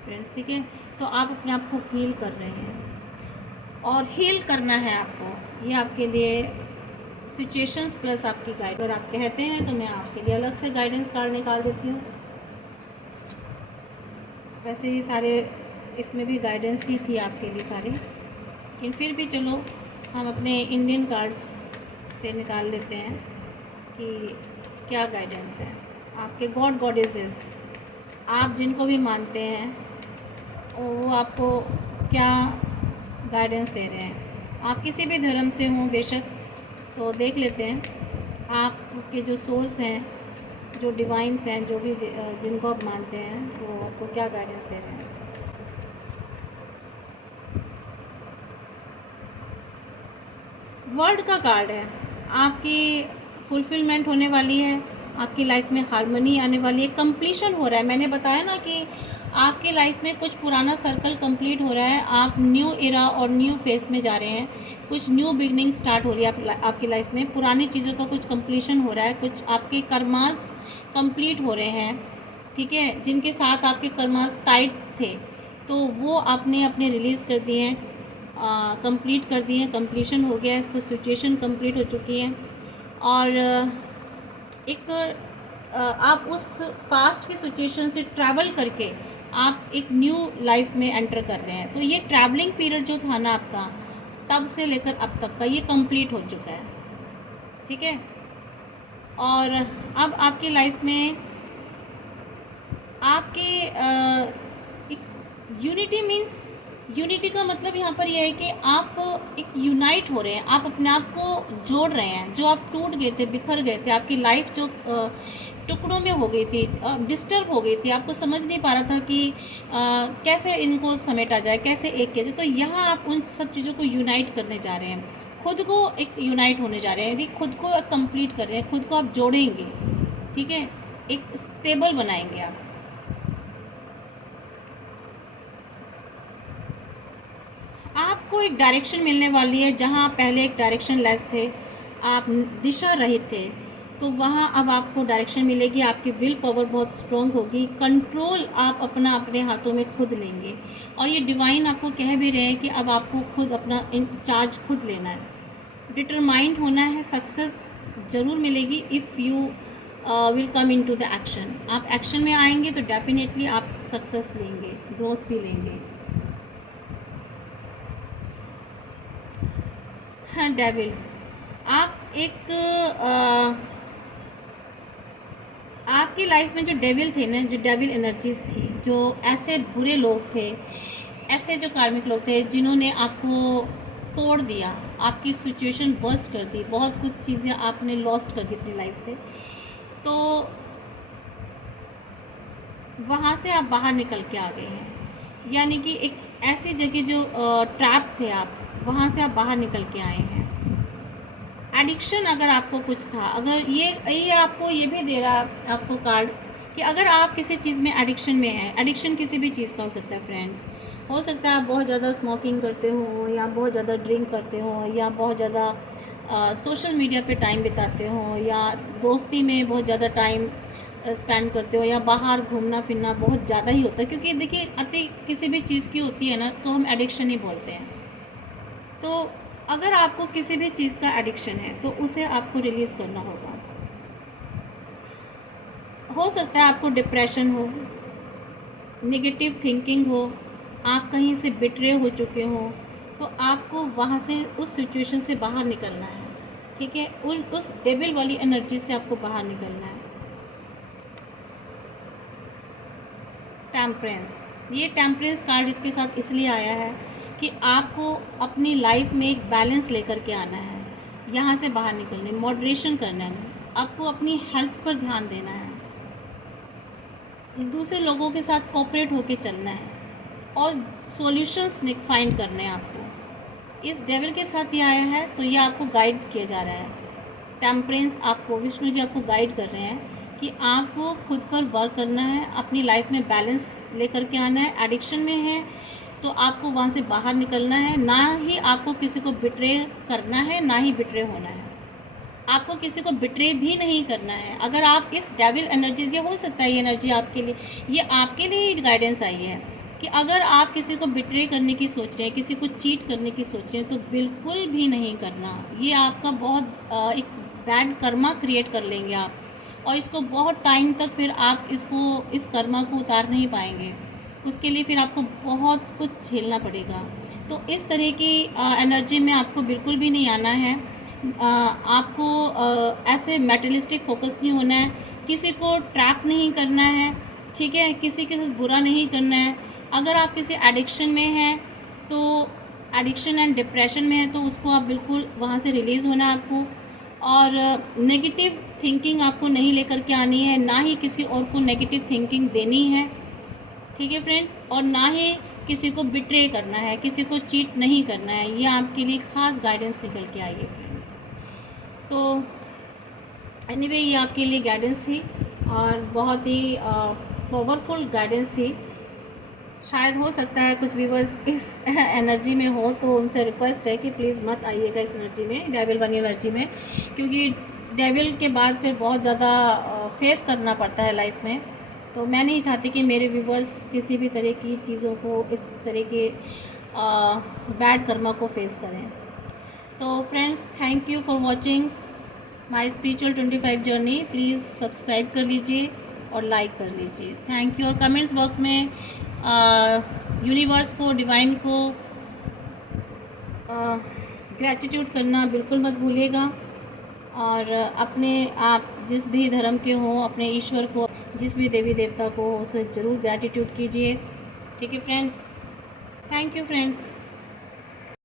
फ्रेंड्स, ठीक है। तो आप अपने आप को हील कर रहे हैं और हील करना है आपको। ये आपके लिए सिचुएशंस प्लस आपकी गाइड, अगर आप कहते हैं तो मैं आपके लिए अलग से गाइडेंस कार्ड निकाल देती हूँ। वैसे ही सारे इसमें भी गाइडेंस ही थी आपके लिए सारे, लेकिन फिर भी चलो हम अपने इंडियन कार्ड्स से निकाल लेते हैं कि क्या गाइडेंस है आपके गॉड गॉडेसेस, आप जिनको भी मानते हैं वो आपको क्या गाइडेंस दे रहे हैं। आप किसी भी धर्म से हों बेशक, तो देख लेते हैं आपके जो सोर्स हैं, जो डिवाइंस हैं, जो भी जिनको आप मानते हैं, वो आपको क्या गाइडेंस दे रहे हैं। वर्ल्ड का कार्ड है, आपकी फुलफिलमेंट होने वाली है, आपकी लाइफ में हारमोनी आने वाली है, कंप्लीशन हो रहा है। मैंने बताया ना कि आपकी लाइफ में कुछ पुराना सर्कल कंप्लीट हो रहा है, आप न्यू एरा और न्यू फेस में जा रहे हैं, कुछ न्यू बिगनिंग स्टार्ट हो रही है आपकी लाइफ में। पुरानी चीज़ों का कुछ कंप्लीशन हो रहा है, कुछ आपके कर्मास कंप्लीट हो रहे हैं, ठीक है। जिनके साथ आपके कर्मास टाइट थे, तो वो आपने अपने रिलीज़ कर दिए हैं, कंप्लीट कर दिए हैं, कंप्लीशन हो गया है, इसको सिचुएशन कंप्लीट हो चुकी है। और एक आप उस पास्ट की सिचुएशन से ट्रैवल करके आप एक न्यू लाइफ में एंटर कर रहे हैं। तो ये ट्रैवलिंग पीरियड जो था ना आपका, तब से लेकर अब तक का, ये कंप्लीट हो चुका है, ठीक है। और अब आपकी लाइफ में आपके एक यूनिटी मीन्स, यूनिटी का मतलब यहाँ पर यह है कि आप एक यूनाइट हो रहे हैं, आप अपने आप को जोड़ रहे हैं। जो आप टूट गए थे, बिखर गए थे, आपकी लाइफ जो टुकड़ों में हो गई थी, डिस्टर्ब हो गई थी, आपको समझ नहीं पा रहा था कि कैसे इनको समेटा जाए, कैसे एक किया जाए, तो यहाँ आप उन सब चीज़ों को यूनाइट करने जा रहे हैं, खुद को एक यूनाइट होने जा रहे हैं, यदि खुद को कंप्लीट कर रहे हैं, खुद को आप जोड़ेंगे, ठीक है, एक स्टेबल बनाएंगे आप। आपको एक डायरेक्शन मिलने वाली है, जहाँ आप पहले एक डायरेक्शन लेस थे, आप दिशा रहित थे, तो वहाँ अब आपको डायरेक्शन मिलेगी। आपकी विल पावर बहुत स्ट्रॉन्ग होगी, कंट्रोल आप अपना अपने हाथों में खुद लेंगे। और ये डिवाइन आपको कह भी रहे हैं कि अब आपको खुद अपना इंचार्ज खुद लेना है, डिटरमाइंड होना है। सक्सेस ज़रूर मिलेगी if you will come into the action. आप एक्शन में आएंगे तो डेफिनेटली आप सक्सेस लेंगे, ग्रोथ भी लेंगे। हाँ, डेविल, आप एक आपकी लाइफ में जो डेविल थे ना, जो डेविल एनर्जीज थी, जो ऐसे बुरे लोग थे, ऐसे जो कार्मिक लोग थे जिन्होंने आपको तोड़ दिया, आपकी सिचुएशन वर्स्ट कर दी, बहुत कुछ चीज़ें आपने लॉस्ट कर दी अपनी लाइफ से, तो वहाँ से आप बाहर निकल के आ गए हैं। यानी कि एक ऐसी जगह जो ट्रैप थे आप, वहाँ से आप बाहर निकल के आए हैं। एडिक्शन अगर आपको कुछ था, अगर ये आपको ये भी दे रहा है आपको कार्ड कि अगर आप किसी चीज़ में एडिक्शन में हैं, एडिक्शन किसी भी चीज़ का हो सकता है फ्रेंड्स, हो सकता है आप बहुत ज़्यादा स्मोकिंग करते हो, या बहुत ज़्यादा ड्रिंक करते हो, या बहुत ज़्यादा सोशल मीडिया पे टाइम बिताते हो, या दोस्ती में बहुत ज़्यादा टाइम स्पेंड करते हो, या बाहर घूमना फिरना बहुत ज़्यादा ही होता है। क्योंकि देखिए, अति किसी भी चीज़ की होती है ना, तो हम एडिक्शन ही बोलते हैं। तो अगर आपको किसी भी चीज़ का एडिक्शन है, तो उसे आपको रिलीज़ करना होगा। हो सकता है आपको डिप्रेशन हो, नेगेटिव थिंकिंग हो, आप कहीं से बिटरे हो चुके हो, तो आपको वहाँ से, उस सिचुएशन से बाहर निकलना है, ठीक है। उस डेविल वाली एनर्जी से आपको बाहर निकलना है। टेम्परेंस, ये टेम्परेंस कार्ड इसके साथ इसलिए आया है कि आपको अपनी लाइफ में एक बैलेंस लेकर के आना है, यहाँ से बाहर निकलने, मॉडरेशन करना है, आपको अपनी हेल्थ पर ध्यान देना है, दूसरे लोगों के साथ कोऑपरेट होकर चलना है, और सॉल्यूशंस फाइंड करने हैं आपको। इस डेविल के साथ ये आया है, तो ये आपको गाइड किया जा रहा है। टेम्परेंस, आपको विष्णु जी आपको गाइड कर रहे हैं कि आपको खुद पर वर्क करना है, अपनी लाइफ में बैलेंस लेकर के आना है। एडिक्शन में है तो आपको वहाँ से बाहर निकलना है। ना ही आपको किसी को बिट्रे करना है, ना ही बिट्रे होना है। आपको किसी को बिट्रे भी नहीं करना है। अगर आप इस डेविल एनर्जी, ये हो सकता है ये एनर्जी आपके लिए, ये आपके लिए ही गाइडेंस आई है कि अगर आप किसी को बिट्रे करने की सोच रहे हैं, किसी को चीट करने की सोच रहे हैं, तो बिल्कुल भी नहीं करना। ये आपका बहुत एक बैड कर्मा क्रिएट कर लेंगे आप, और इसको बहुत टाइम तक फिर आप इस कर्मा को उतार नहीं पाएंगे। उसके लिए फिर आपको बहुत कुछ झेलना पड़ेगा। तो इस तरह की एनर्जी में आपको बिल्कुल भी नहीं आना है। आपको ऐसे मेटलिस्टिक फोकस नहीं होना है, किसी को ट्रैप नहीं करना है, ठीक है, किसी के साथ बुरा नहीं करना है। अगर आप किसी एडिक्शन में हैं, तो एडिक्शन एंड डिप्रेशन में है, तो उसको आप बिल्कुल वहाँ से रिलीज़ होना है आपको। और नेगेटिव थिंकिंग आपको नहीं लेकर के आनी है, ना ही किसी और को नेगेटिव थिंकिंग देनी है, ठीक है फ्रेंड्स। और ना ही किसी को बिट्रे करना है, किसी को चीट नहीं करना है। ये आपके लिए ख़ास गाइडेंस निकल के आई है फ्रेंड्स। तो एनीवे ये आपके लिए गाइडेंस थी, और बहुत ही पावरफुल गाइडेंस थी। शायद हो सकता है कुछ व्यूवर्स इस एनर्जी में हो, तो उनसे रिक्वेस्ट है कि प्लीज़ मत आइएगा इस एनर्जी में, डेविल वाली एनर्जी में, क्योंकि डेविल के बाद फिर बहुत ज़्यादा फेस करना पड़ता है लाइफ में। तो मैं नहीं चाहती कि मेरे व्यूवर्स किसी भी तरह की चीज़ों को, इस तरह के बैड कर्मा को फेस करें। तो friends, thank you for watching my spiritual 25 journey. Please subscribe कर लीजिए और लाइक कर लीजिए। Thank you. और कमेंट्स बॉक्स में यूनिवर्स को, डिवाइन को ग्रैटिट्यूड करना बिल्कुल मत भूलिएगा। और अपने आप जिस भी धर्म के हों, अपने ईश्वर को, जिस भी देवी देवता को, उसे ज़रूर ग्रैटिट्यूड कीजिए, ठीक है फ्रेंड्स। Thank you friends.